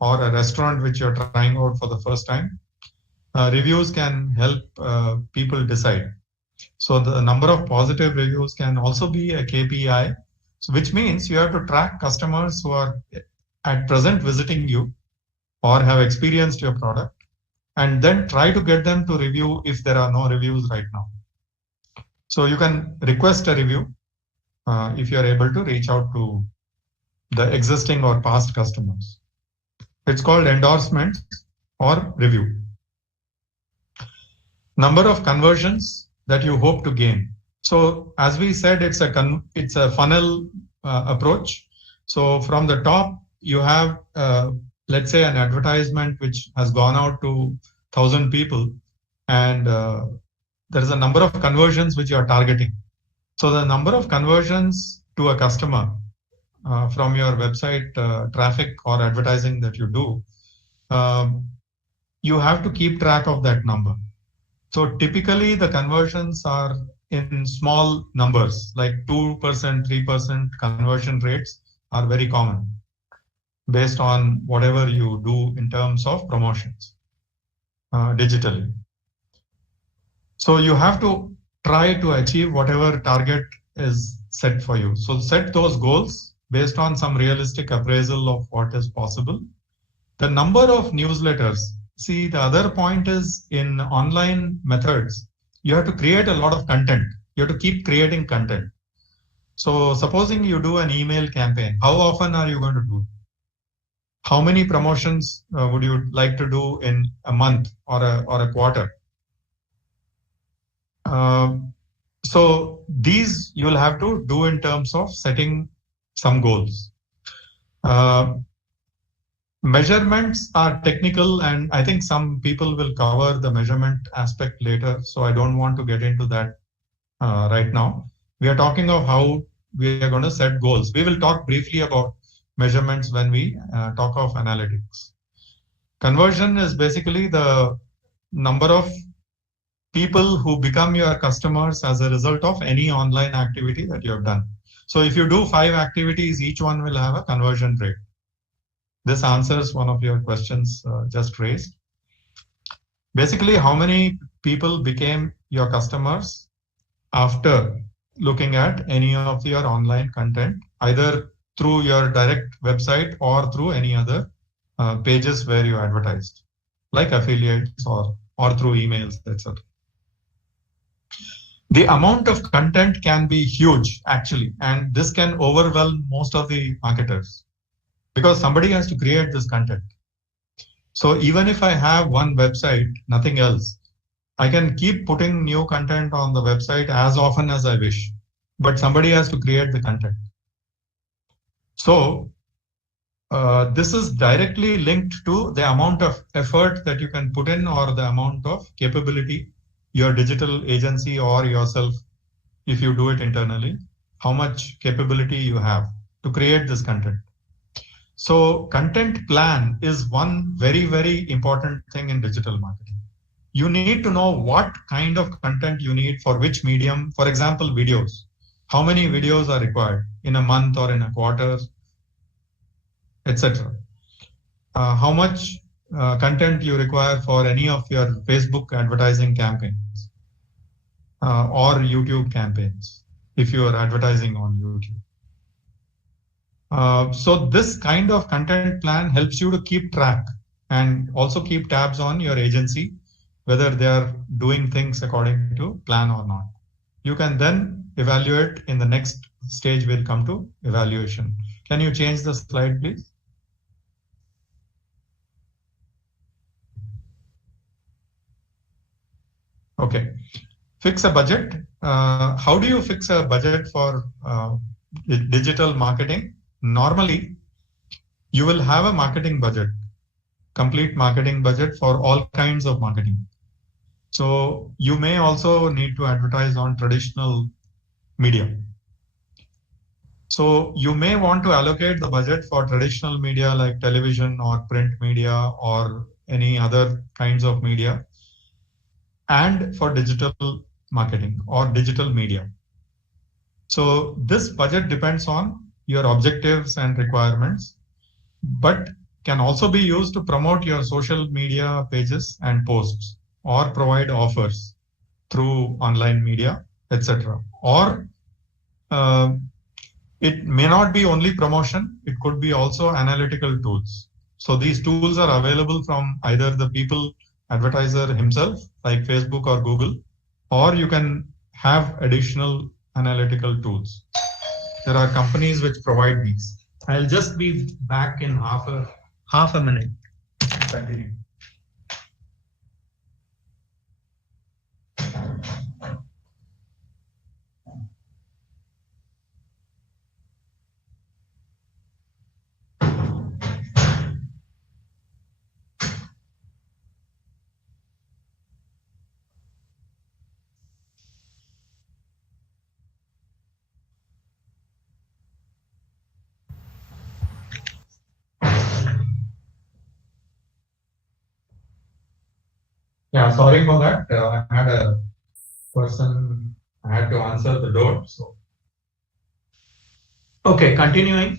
or a restaurant which you're trying out for the first time, reviews can help people decide. So the number of positive reviews can also be a KPI, which means you have to track customers who are at present visiting you or have experienced your product, and then try to get them to review if there are no reviews right now. So you can request a review if you're able to reach out to the existing or past customers. It's called endorsement or review. Number of conversions that you hope to gain. So as we said, it's a funnel approach. So from the top, you have let's say an advertisement which has gone out to 1,000 people, and there is a number of conversions which you are targeting. So the number of conversions to a customer from your website traffic or advertising that you do, you have to keep track of that number. So typically the conversions are in small numbers, like 2%, 3% conversion rates are very common based on whatever you do in terms of promotions digitally. So you have to try to achieve whatever target is set for you. So set those goals based on some realistic appraisal of what is possible. The number of newsletters, see, the other point is in online methods, you have to create a lot of content. You have to keep creating content. So supposing you do an email campaign, how often are you going to do? How many promotions would you like to do in a month or a quarter? So these you will have to do in terms of setting some goals. Measurements are technical, and I think some people will cover the measurement aspect later. So I don't want to get into that right now. We are talking of how we are going to set goals. We will talk briefly about measurements when we talk of analytics. Conversion is basically the number of people who become your customers as a result of any online activity that you have done. So if you do 5 activities, each one will have a conversion rate. This answers one of your questions just raised. Basically, how many people became your customers after looking at any of your online content, either through your direct website or through any other pages where you advertised, like affiliates or through emails, etc. The amount of content can be huge, actually, and this can overwhelm most of the marketers because somebody has to create this content. So even if I have one website, nothing else, I can keep putting new content on the website as often as I wish, but somebody has to create the content. So this is directly linked to the amount of effort that you can put in or the amount of capability your digital agency or yourself, if you do it internally, how much capability you have to create this content. So content plan is one very, very important thing in digital marketing. You need to know what kind of content you need for which medium. For example, videos. How many videos are required in a month or in a quarter, etc. How much content you require for any of your Facebook advertising campaigns or YouTube campaigns, if you are advertising on YouTube. So this kind of content plan helps you to keep track and also keep tabs on your agency, whether they are doing things according to plan or not. You can then evaluate. In the next stage, we'll come to evaluation. Can you change the slide, please? Okay. Fix a budget. How do you fix a budget for digital marketing? Normally, you will have a marketing budget, complete marketing budget for all kinds of marketing. So you may also need to advertise on traditional media. So you may want to allocate the budget for traditional media like television or print media or any other kinds of media, and for digital marketing or digital media. So this budget depends on your objectives and requirements, but can also be used to promote your social media pages and posts or provide offers through online media, etc. Or it may not be only promotion, it could be also analytical tools. So these tools are available from either the people advertiser himself, like Facebook or Google, or you can have additional analytical tools. There are companies which provide these. I'll just be back in half a minute. Continue. Yeah, sorry for that. I had a person, I had to answer the door. So, okay, continuing.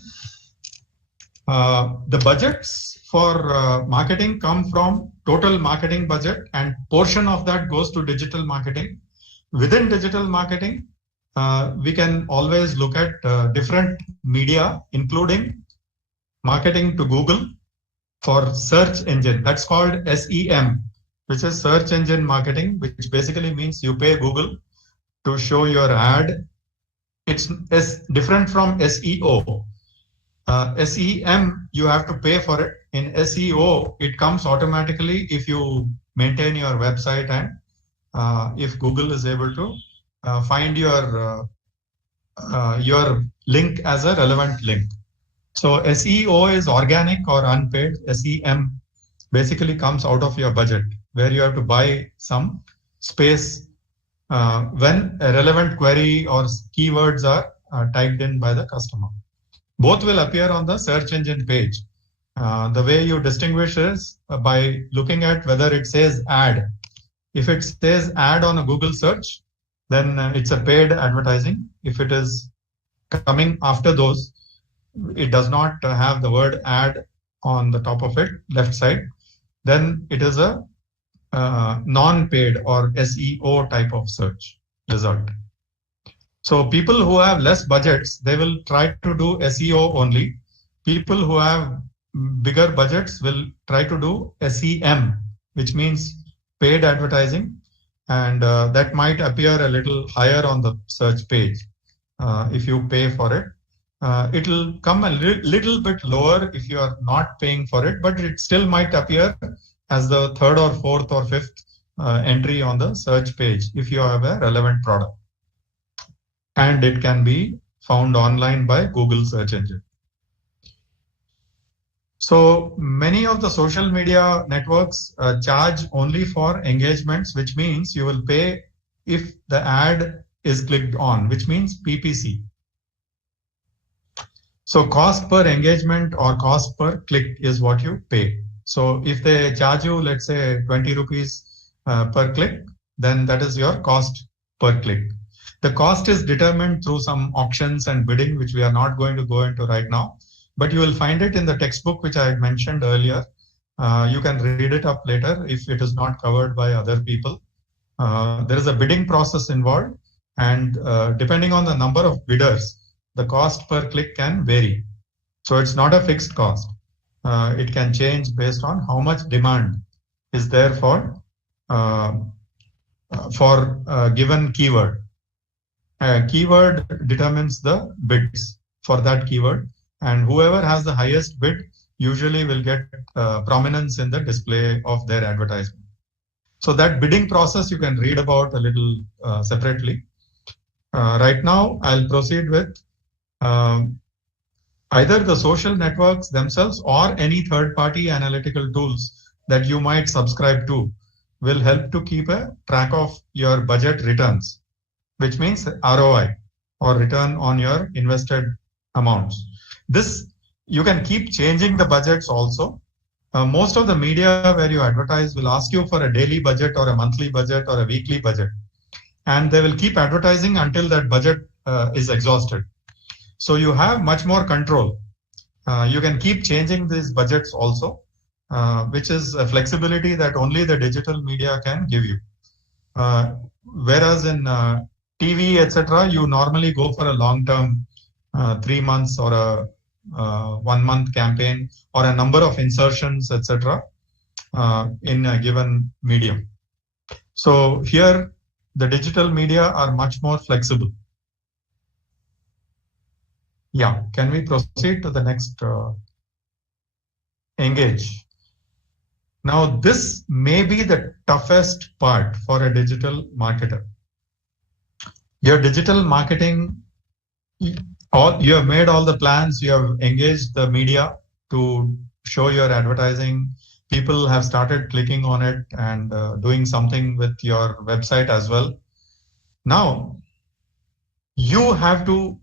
The budgets for marketing come from total marketing budget, and portion of that goes to digital marketing. Within digital marketing, we can always look at different media, including marketing to Google for search engine. That's called SEM, which is search engine marketing, which basically means you pay Google to show your ad. It's different from SEO. SEM, you have to pay for it. In SEO, it comes automatically if you maintain your website and if Google is able to find your link as a relevant link. So SEO is organic or unpaid. SEM basically comes out of your budget, where you have to buy some space when a relevant query or keywords are typed in by the customer. Both will appear on the search engine page. The way you distinguish is by looking at whether it says ad. If it says ad on a Google search, then it's a paid advertising. If it is coming after those, it does not have the word ad on the top of it, left side, then it is a non-paid or SEO type of search result. So people who have less budgets, they will try to do SEO only. People who have bigger budgets will try to do SEM, which means paid advertising, and that might appear a little higher on the search page if you pay for it. It will come a little bit lower if you are not paying for it, but it still might appear as the third or fourth or fifth entry on the search page if you have a relevant product. And it can be found online by Google search engine. So many of the social media networks charge only for engagements, which means you will pay if the ad is clicked on, which means PPC. So cost per engagement or cost per click is what you pay. So if they charge you, let's say 20 rupees per click, then that is your cost per click. The cost is determined through some auctions and bidding, which we are not going to go into right now, but you will find it in the textbook, which I had mentioned earlier. You can read it up later if it is not covered by other people. There is a bidding process involved, and depending on the number of bidders, the cost per click can vary. So it's not a fixed cost. It can change based on how much demand is there for a given keyword. Keyword determines the bids for that keyword, and whoever has the highest bid usually will get prominence in the display of their advertisement. So that bidding process you can read about a little separately. Right now, I'll proceed with either the social networks themselves or any third-party analytical tools that you might subscribe to will help to keep a track of your budget returns, which means ROI or return on your invested amounts. This, you can keep changing the budgets also. Most of the media where you advertise will ask you for a daily budget or a monthly budget or a weekly budget, and they will keep advertising until that budget is exhausted. So you have much more control. You can keep changing these budgets also, which is a flexibility that only the digital media can give you. Whereas in TV, etc., you normally go for a long-term 3 months or a 1 month campaign or a number of insertions, etc., in a given medium. So here, the digital media are much more flexible. Yeah, can we proceed to the next engage? Now, this may be the toughest part for a digital marketer. Your digital marketing, you have made all the plans, you have engaged the media to show your advertising. People have started clicking on it and doing something with your website as well. Now, you have to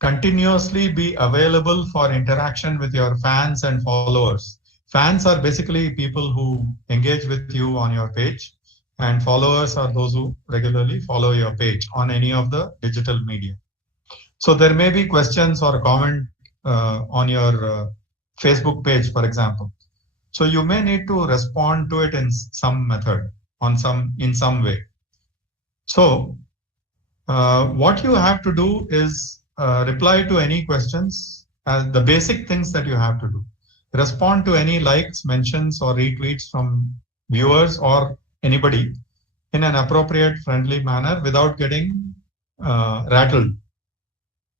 continuously be available for interaction with your fans and followers. Fans are basically people who engage with you on your page. and followers are those who regularly follow your page on any of the digital media. So there may be questions or comment on your Facebook page, for example. So you may need to respond to it in some method, in some way. So what you have to do is reply to any questions as the basic things that you have to do. Respond to any likes, mentions, or retweets from viewers or anybody in an appropriate, friendly manner without getting rattled.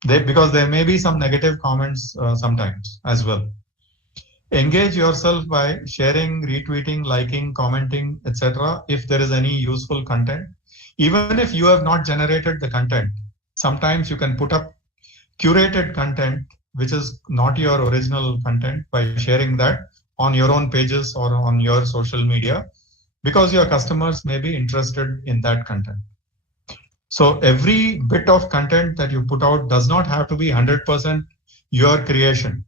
Because there may be some negative comments sometimes as well. Engage yourself by sharing, retweeting, liking, commenting, etc. if there is any useful content. Even if you have not generated the content, sometimes you can put up curated content which is not your original content by sharing that on your own pages or on your social media, because your customers may be interested in that content. So every bit of content that you put out does not have to be 100% your creation.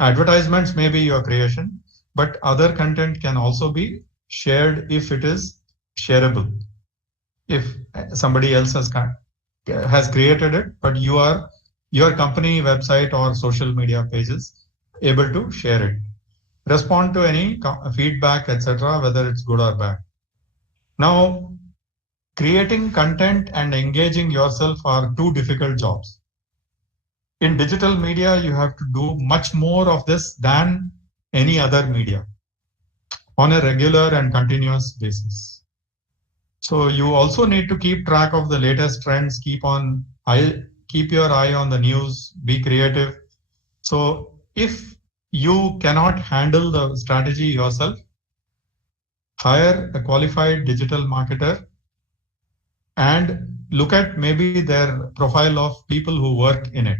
Advertisements may be your creation, but other content can also be shared if it is shareable. If somebody else has created it, but your company website or social media pages able to share it. Respond to any feedback, etc., whether it's good or bad. Now, creating content and engaging yourself are two difficult jobs. In digital media, you have to do much more of this than any other media on a regular and continuous basis. So you also need to keep track of the latest trends, keep your eye on the news, be creative. So if you cannot handle the strategy yourself, hire a qualified digital marketer and look at maybe their profile of people who work in it.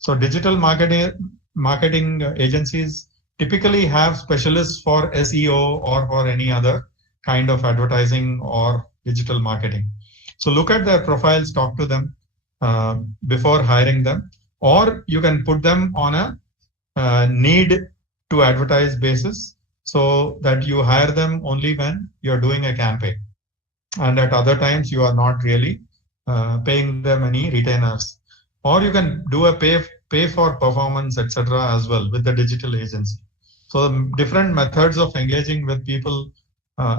So digital marketing agencies typically have specialists for SEO or for any other kind of advertising or digital marketing. So look at their profiles, talk to them before hiring them, or you can put them on a need to advertise basis so that you hire them only when you're doing a campaign. And at other times, you are not really paying them any retainers. Or you can do a pay for performance, etc. as well with the digital agency. So different methods of engaging with people,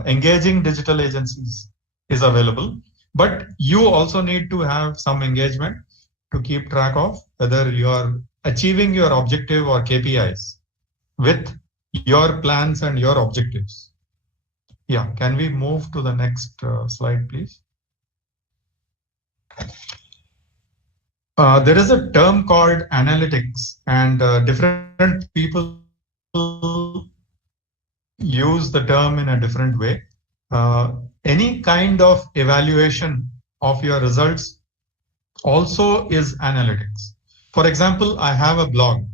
engaging digital agencies is available. But you also need to have some engagement to keep track of whether you are achieving your objective or KPIs with your plans and your objectives. Yeah, can we move to the next slide, please? There is a term called analytics, and different people use the term in a different way. Any kind of evaluation of your results also is analytics. For example, I have a blog.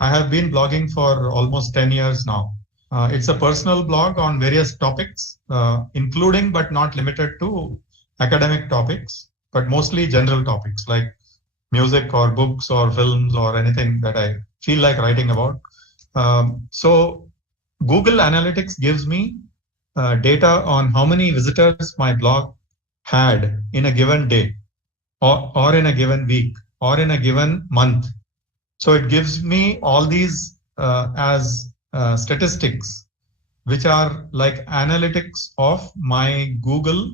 I have been blogging for almost 10 years now. It's a personal blog on various topics, including but not limited to academic topics, but mostly general topics like music or books or films or anything that I feel like writing about. So Google Analytics gives me data on how many visitors my blog had in a given day or in a given week or in a given month. So it gives me all these as statistics, which are like analytics of my Google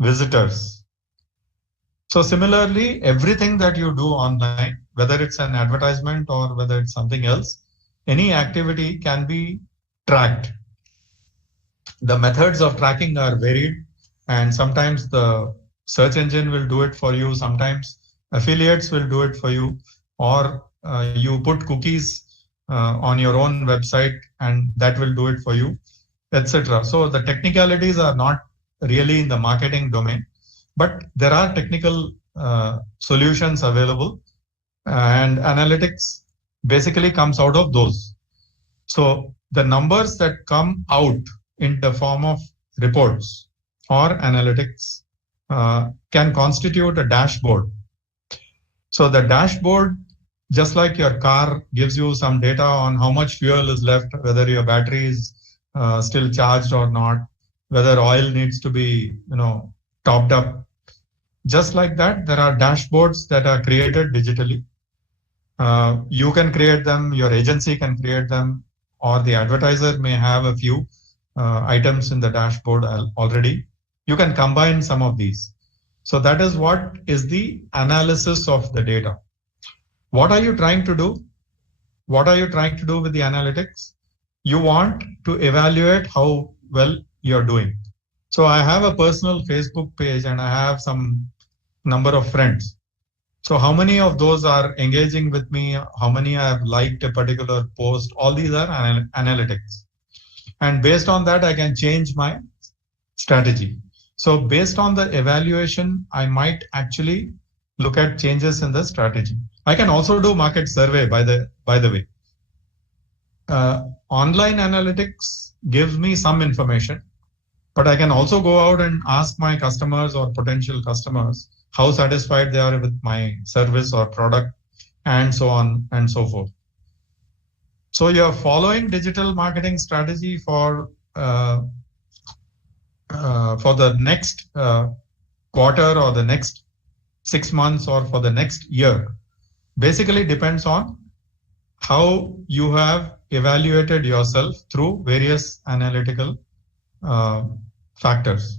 visitors. So similarly, everything that you do online, whether it's an advertisement or whether it's something else, any activity can be tracked. The methods of tracking are varied, and sometimes the search engine will do it for you, sometimes affiliates will do it for you, or you put cookies on your own website and that will do it for you, etc. So the technicalities are not really in the marketing domain, but there are technical solutions available, and analytics basically comes out of those. So the numbers that come out in the form of reports or analytics can constitute a dashboard. So the dashboard, just like your car, gives you some data on how much fuel is left, whether your battery is still charged or not, whether oil needs to be, topped up. Just like that, there are dashboards that are created digitally. You can create them, your agency can create them, or the advertiser may have a few items in the dashboard already. You can combine some of these. So that is what is the analysis of the data. What are you trying to do? What are you trying to do with the analytics? You want to evaluate how well you're doing. So I have a personal Facebook page and I have some number of friends. So how many of those are engaging with me? How many have liked a particular post? All these are analytics. And based on that, I can change my strategy. So based on the evaluation, I might actually look at changes in the strategy. I can also do market survey, by the way. Online analytics gives me some information, but I can also go out and ask my customers or potential customers how satisfied they are with my service or product, and so on and so forth. So you're following digital marketing strategy for the next quarter or the next 6 months or for the next year. Basically depends on how you have evaluated yourself through various analytical factors.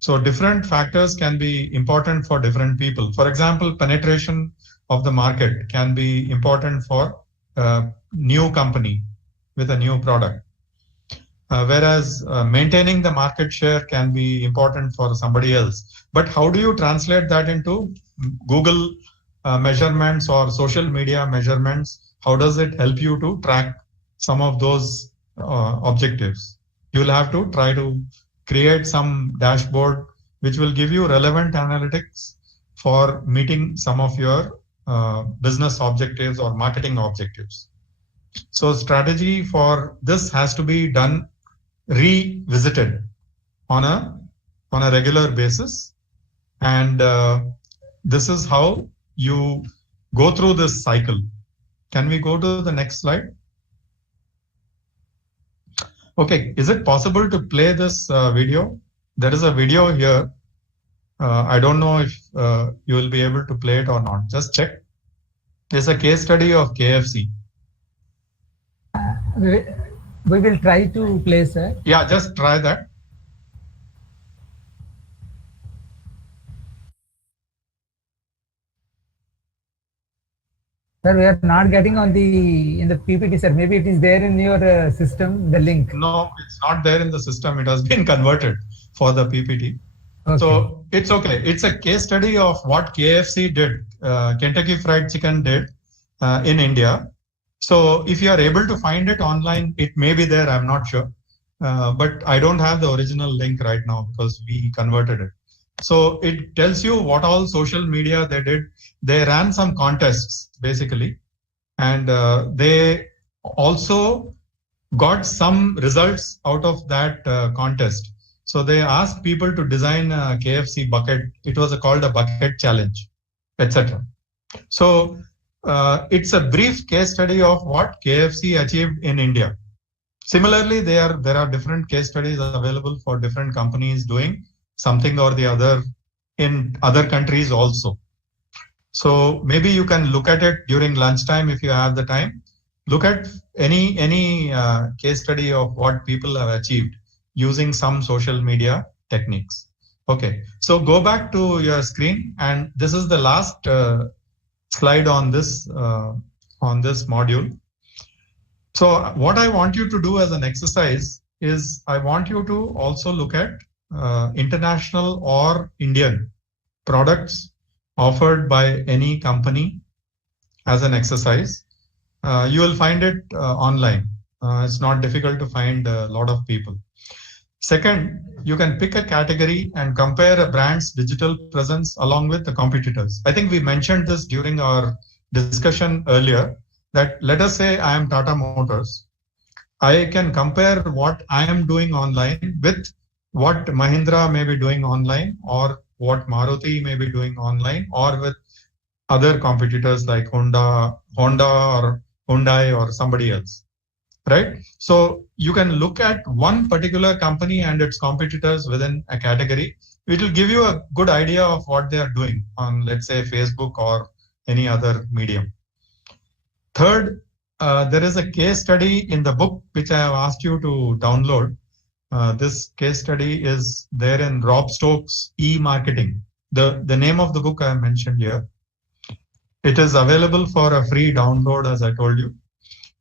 So different factors can be important for different people. For example, penetration of the market can be important for a new company with a new product. Whereas maintaining the market share can be important for somebody else. But how do you translate that into Google measurements or social media measurements? How does it help you to track some of those objectives? You'll have to try to create some dashboard which will give you relevant analytics for meeting some of your business objectives or marketing objectives. So strategy for this has to be done, revisited on a regular basis. And this is how you go through this cycle. Can we go to the next slide? Okay, is it possible to play this video? There is a video here. I don't know if you will be able to play it or not. Just check. It's a case study of KFC. We will try to play, sir. Yeah, just try that. Sir, we are not getting in the PPT, sir. Maybe it is there in your system, the link. No, it's not there in the system. It has been converted for the PPT. Okay. So it's okay. It's a case study of what KFC did, Kentucky Fried Chicken did in India. So if you are able to find it online, it may be there. I'm not sure. But I don't have the original link right now because we converted it. So it tells you what all social media they did. They ran some contests basically, and they also got some results out of that contest. So they asked people to design a KFC bucket. It was called a bucket challenge, etc. So it's a brief case study of what KFC achieved in India. Similarly, there are different case studies available for different companies doing something or the other in other countries also. So maybe you can look at it during lunchtime if you have the time. Look at any case study of what people have achieved using some social media techniques. Okay, so go back to your screen, and this is the last slide on this module. So what I want you to do as an exercise is I want you to also look at international or Indian products offered by any company as an exercise. You will find it online. It's not difficult to find a lot of people. Second, you can pick a category and compare a brand's digital presence along with the competitors. I think we mentioned this during our discussion earlier, that let us say I am Tata Motors. I can compare what I am doing online with what Mahindra may be doing online, or what Maruti may be doing online, or with other competitors like Honda or Hyundai or somebody else. right? So you can look at one particular company and its competitors within a category. It will give you a good idea of what they are doing on, let's say, Facebook or any other medium. Third, there is a case study in the book which I have asked you to download. This case study is there in Rob Stokes' e-marketing. The name of the book I mentioned here. It is available for a free download, as I told you.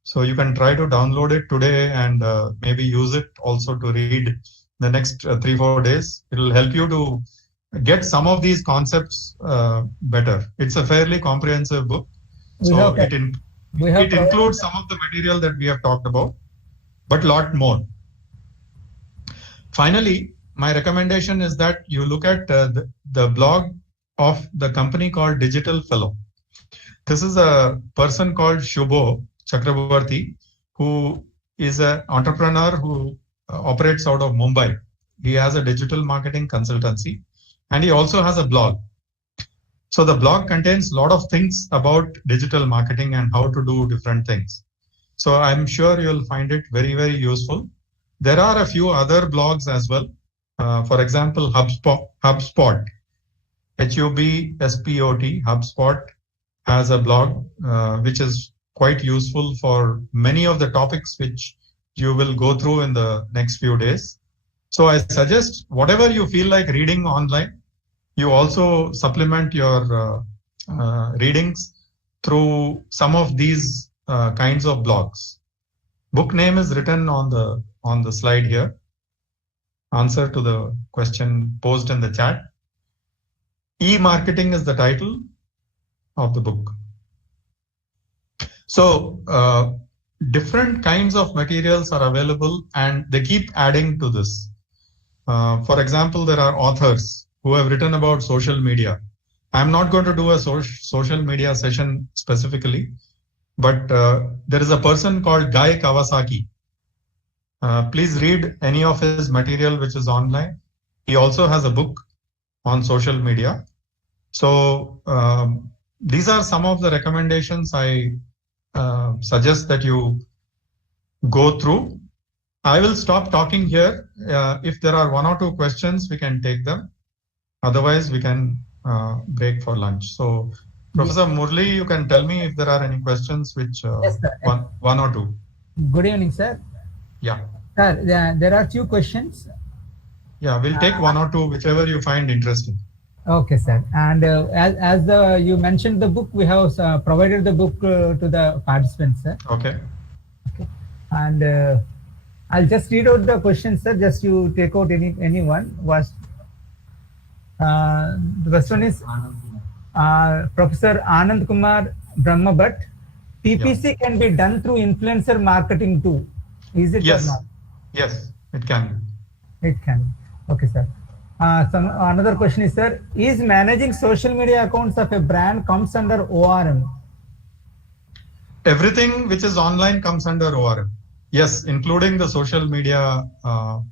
So you can try to download it today and maybe use it also to read the next 3-4 days. It will help you to get some of these concepts better. It's a fairly comprehensive book. So it includes some of the material that we have talked about, but lot more. Finally, my recommendation is that you look at the blog of the company called Digital Fellow. This is a person called Shubho Chakraborty, who is an entrepreneur who operates out of Mumbai. He has a digital marketing consultancy and he also has a blog. So the blog contains a lot of things about digital marketing and how to do different things. So I'm sure you'll find it very, very useful. There are a few other blogs as well. For example, HubSpot, HUBSPOT, HubSpot has a blog which is quite useful for many of the topics which you will go through in the next few days. So I suggest whatever you feel like reading online, you also supplement your readings through some of these kinds of blogs. Book name is written on the slide here. Answer to the question posed in the chat. E-marketing is the title of the book. So different kinds of materials are available and they keep adding to this. For example, there are authors who have written about social media. I'm not going to do a social media session specifically, but there is a person called Guy Kawasaki. Please read any of his material which is online. He also has a book on social media. So these are some of the recommendations I suggest that you go through. I will stop talking here. If there are 1 or 2 questions, we can take them. Otherwise, we can break for lunch. So, Professor Murali, you can tell me if there are any questions which yes, sir. one or two. Good evening, sir. Yeah. Sir, there are 2 questions. Yeah, we'll take 1 or 2, whichever you find interesting. Okay, sir. And as you mentioned the book, we have provided the book to the participants, sir. Okay. And I'll just read out the questions, sir. Just you take out any one. The first one is Professor Anand Kumar Brahmabhat. PPC can be done through influencer marketing too. Is it or not? Yes, it can. It can. Okay, sir. Another question is, sir, is managing social media accounts of a brand comes under ORM? Everything which is online comes under ORM. Yes, including the social media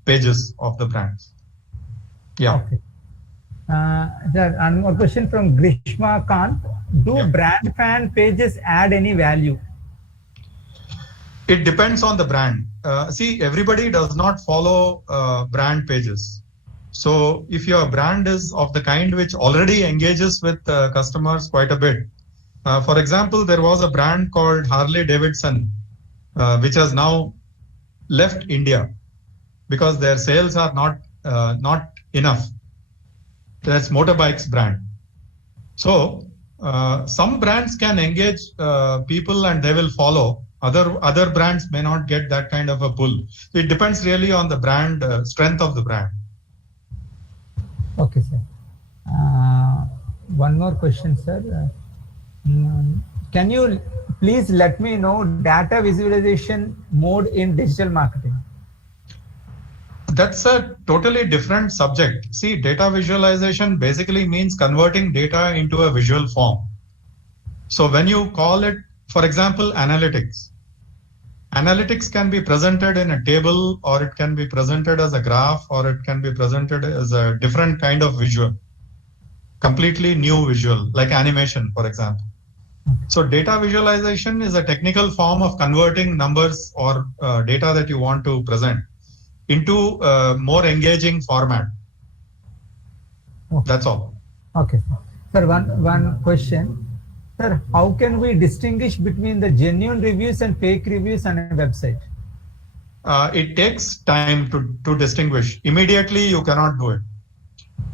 pages of the brands. Yeah. Okay. Sir, one more question from Grishma Kant. Do brand fan pages add any value? It depends on the brand. See, everybody does not follow brand pages. So if your brand is of the kind which already engages with customers quite a bit. For example, there was a brand called Harley Davidson, which has now left India because their sales are not enough. That's motorbikes brand. So some brands can engage people and they will follow. Other brands may not get that kind of a pull. It depends really on the brand strength of the brand. Okay, sir. One more question, sir. Can you please let me know data visualization mode in digital marketing? That's a totally different subject. See, data visualization basically means converting data into a visual form. So when you call it, for example, analytics can be presented in a table, or it can be presented as a graph, or it can be presented as a different kind of visual, completely new visual, like animation, for example. So data visualization is a technical form of converting numbers or data that you want to present into a more engaging format. Okay. That's all. Okay. Sir, one question. Sir, how can we distinguish between the genuine reviews and fake reviews on a website? It takes time to distinguish. Immediately, you cannot do it.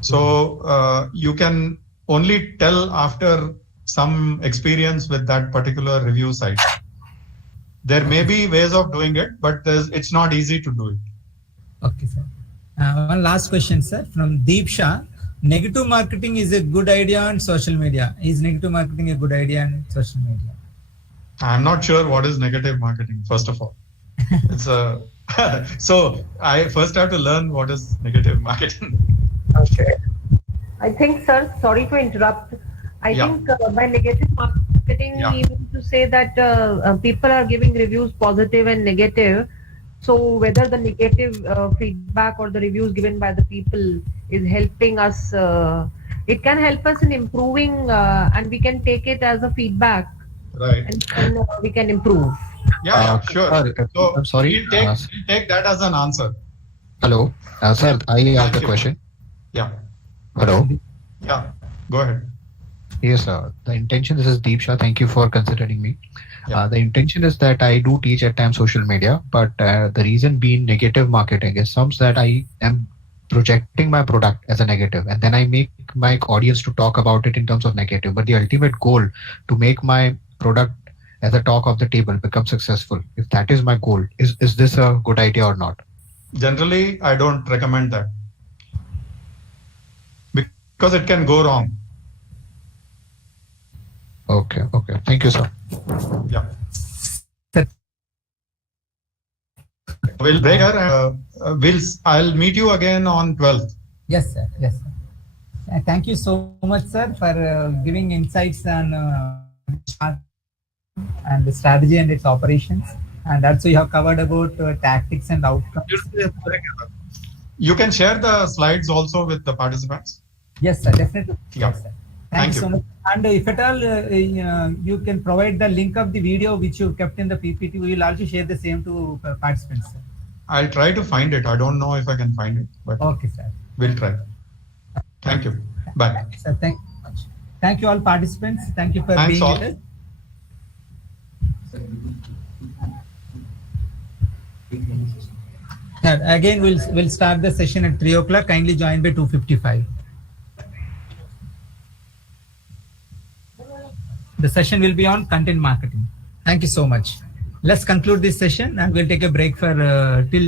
So you can only tell after some experience with that particular review site. There may be ways of doing it, but it's not easy to do it. Okay, sir. One last question, sir, from Deep Shah. Negative marketing is a good idea on social media. Is negative marketing a good idea on social media? I'm not sure what is negative marketing, first of all. It's a so I first have to learn what is negative marketing. Okay. I think, sir, sorry to interrupt. I think by negative marketing, Yeah. we mean to say that people are giving reviews positive and negative. So whether the negative feedback or the reviews given by the people is helping us, it can help us in improving, and we can take it as a feedback, Right. and we can improve. Yeah, sure. So I'm sorry. we'll take that as an answer. Hello, sir. I have the you. question. Yeah. Hello. Yeah. Go ahead. Yes, sir. The intention. This is Deep Shah. Thank you for considering me. Yeah. The intention is that I do teach at times social media, but the reason being negative marketing is some that I am projecting my product as a negative, and then I make my audience to talk about it in terms of negative. But the ultimate goal to make my product as a talk of the table become successful. If that is my goal, is this a good idea or not? Generally, I don't recommend that because it can go wrong. Okay. Thank you, sir. Yeah. We'll break her. I'll meet you again on 12th. Yes, sir. Yes, sir. Thank you so much, sir, for giving insights on and the strategy and its operations. And also you have covered about tactics and outcomes. You can share the slides also with the participants. Yes, sir. Definitely. Yeah. Yes, sir. Thank you so much. And if at all you can provide the link of the video which you kept in the PPT, we will also share the same to participants, sir. I'll try to find it. I don't know if I can find it, but Okay, sir. we'll try. Thank you. Bye. Sir, thank you so much. Thank you all participants. Thank you for Thanks being all. with us. Again, we'll start the session at 3 o'clock. Kindly join by 2:55. The session will be on content marketing. Thank you so much. Let's conclude this session and we'll take a break for till